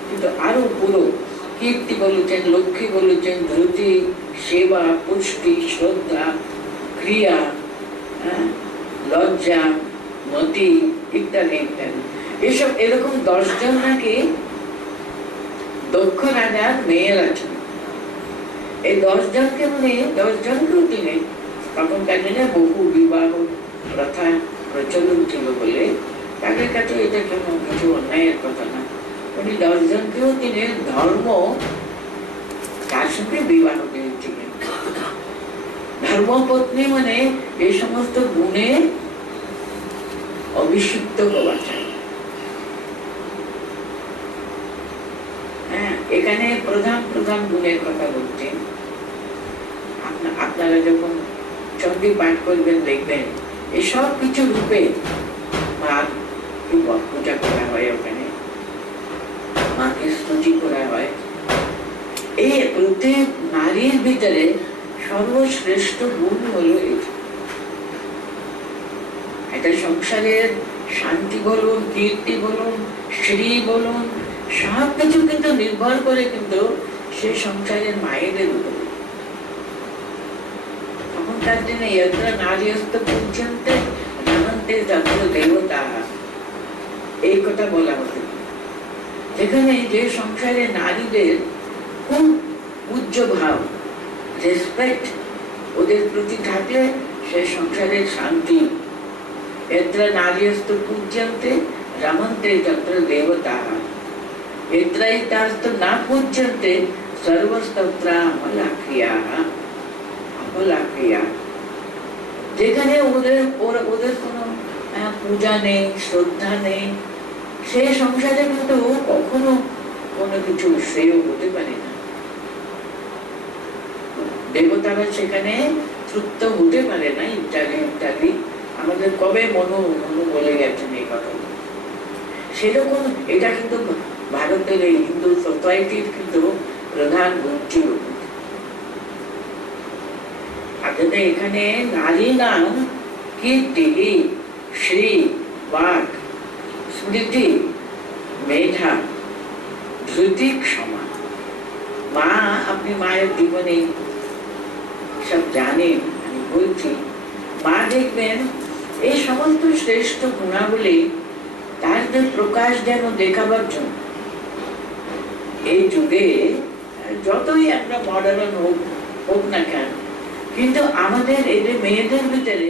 কিন্তু আরো পুরো কীর্তি বলেছেন, লক্ষ্মী বলেছেন, ধৃতি, সেবা, পুষ্টি, শ্রদ্ধা, ক্রিয়া, লজ্জা, মতি ইত্যাদি ইত্যাদি। এসব এরকম 10 জন নাকি দক্ষ রাজার মেয়ের আছে। এই 10 জনকে মানে 10 জনকেও তিনি, তখনকার দিনে বহু বিবাহ প্রথা প্রচলন ছিল বলে তাদের কাছে এটা কেমন কিছু অন্যায়ের কথা না। উনি 10 জনকেও তিনি ধর্ম তার সঙ্গে বিবাহ দিয়েছিলেন। ধর্মপত্নী মানে এই সমস্ত গুণে অভিষিক্ত হওয়া চাই। এখানে প্রধান প্রধান গুণের কথা বলছেন। আপনারা যখন চণ্ডী পাঠ করবেন দেখবেন এই সব কিছু রূপে মার পূজা করা হয়, ওখানে মাকে স্তুতি করা হয়। এই প্রত্যেক নারীর ভিতরে সর্বশ্রেষ্ঠ গুণ হলো এটা। সংসারের শান্তি বলুন, কীর্তি বলুন, শ্রী বলুন, সব কিছু কিন্তু নির্ভর করে কিন্তু সে সংসারের মায়েদের উপরে। তখনকার দিনে যত্র নারীস্ত পূজ্যন্তে রামন্তে তত্র দেবতা, এই কথা বলা হতো। যেখানে যে সংসারে নারীদের খুব পূজ্য ভাব, রেসপেক্ট ওদের প্রতি থাকলে সে সংসারের শান্তি। यत्र नार्यस्तु पूज्यन्ते रमन्ते तत्र देवताः, यत्र एतास्तु न पूज्यन्ते सर्वस्तत्र अमलाक्रियाः। যেখানে ওদের কোনো পূজা নেই, শ্রদ্ধা নেই, সে সংসারে কিন্তু কখনো কোনো কিছু শ্রেয় হতে পারে না। দেবতারা সেখানে তৃপ্ত হতে পারে না, ইত্যাদি ইত্যাদি। আমাদের কবে মনু বলে গেছেন এই কথা। সেরকম এটা কিন্তু ভারতের এই হিন্দু সোসাইটির কিন্তু প্রধান গুণ ছিল। আসলে এখানে নারী নাম কীর্তি, শ্রী, বাক, স্মৃতি, মেধা, ধৃতি, ক্ষমা। মা, আপনি মায়ের জীবনে সব জানেন, আমি বলছি, মা দেখবেন এই সমস্ত শ্রেষ্ঠ গুণাবলী তার যে প্রকাশ যেন দেখাবার জন্য এই যুগে যতই আমরা মডার্ন হোক না কেন, কিন্তু আমাদের এই যে মেয়েদের ভিতরে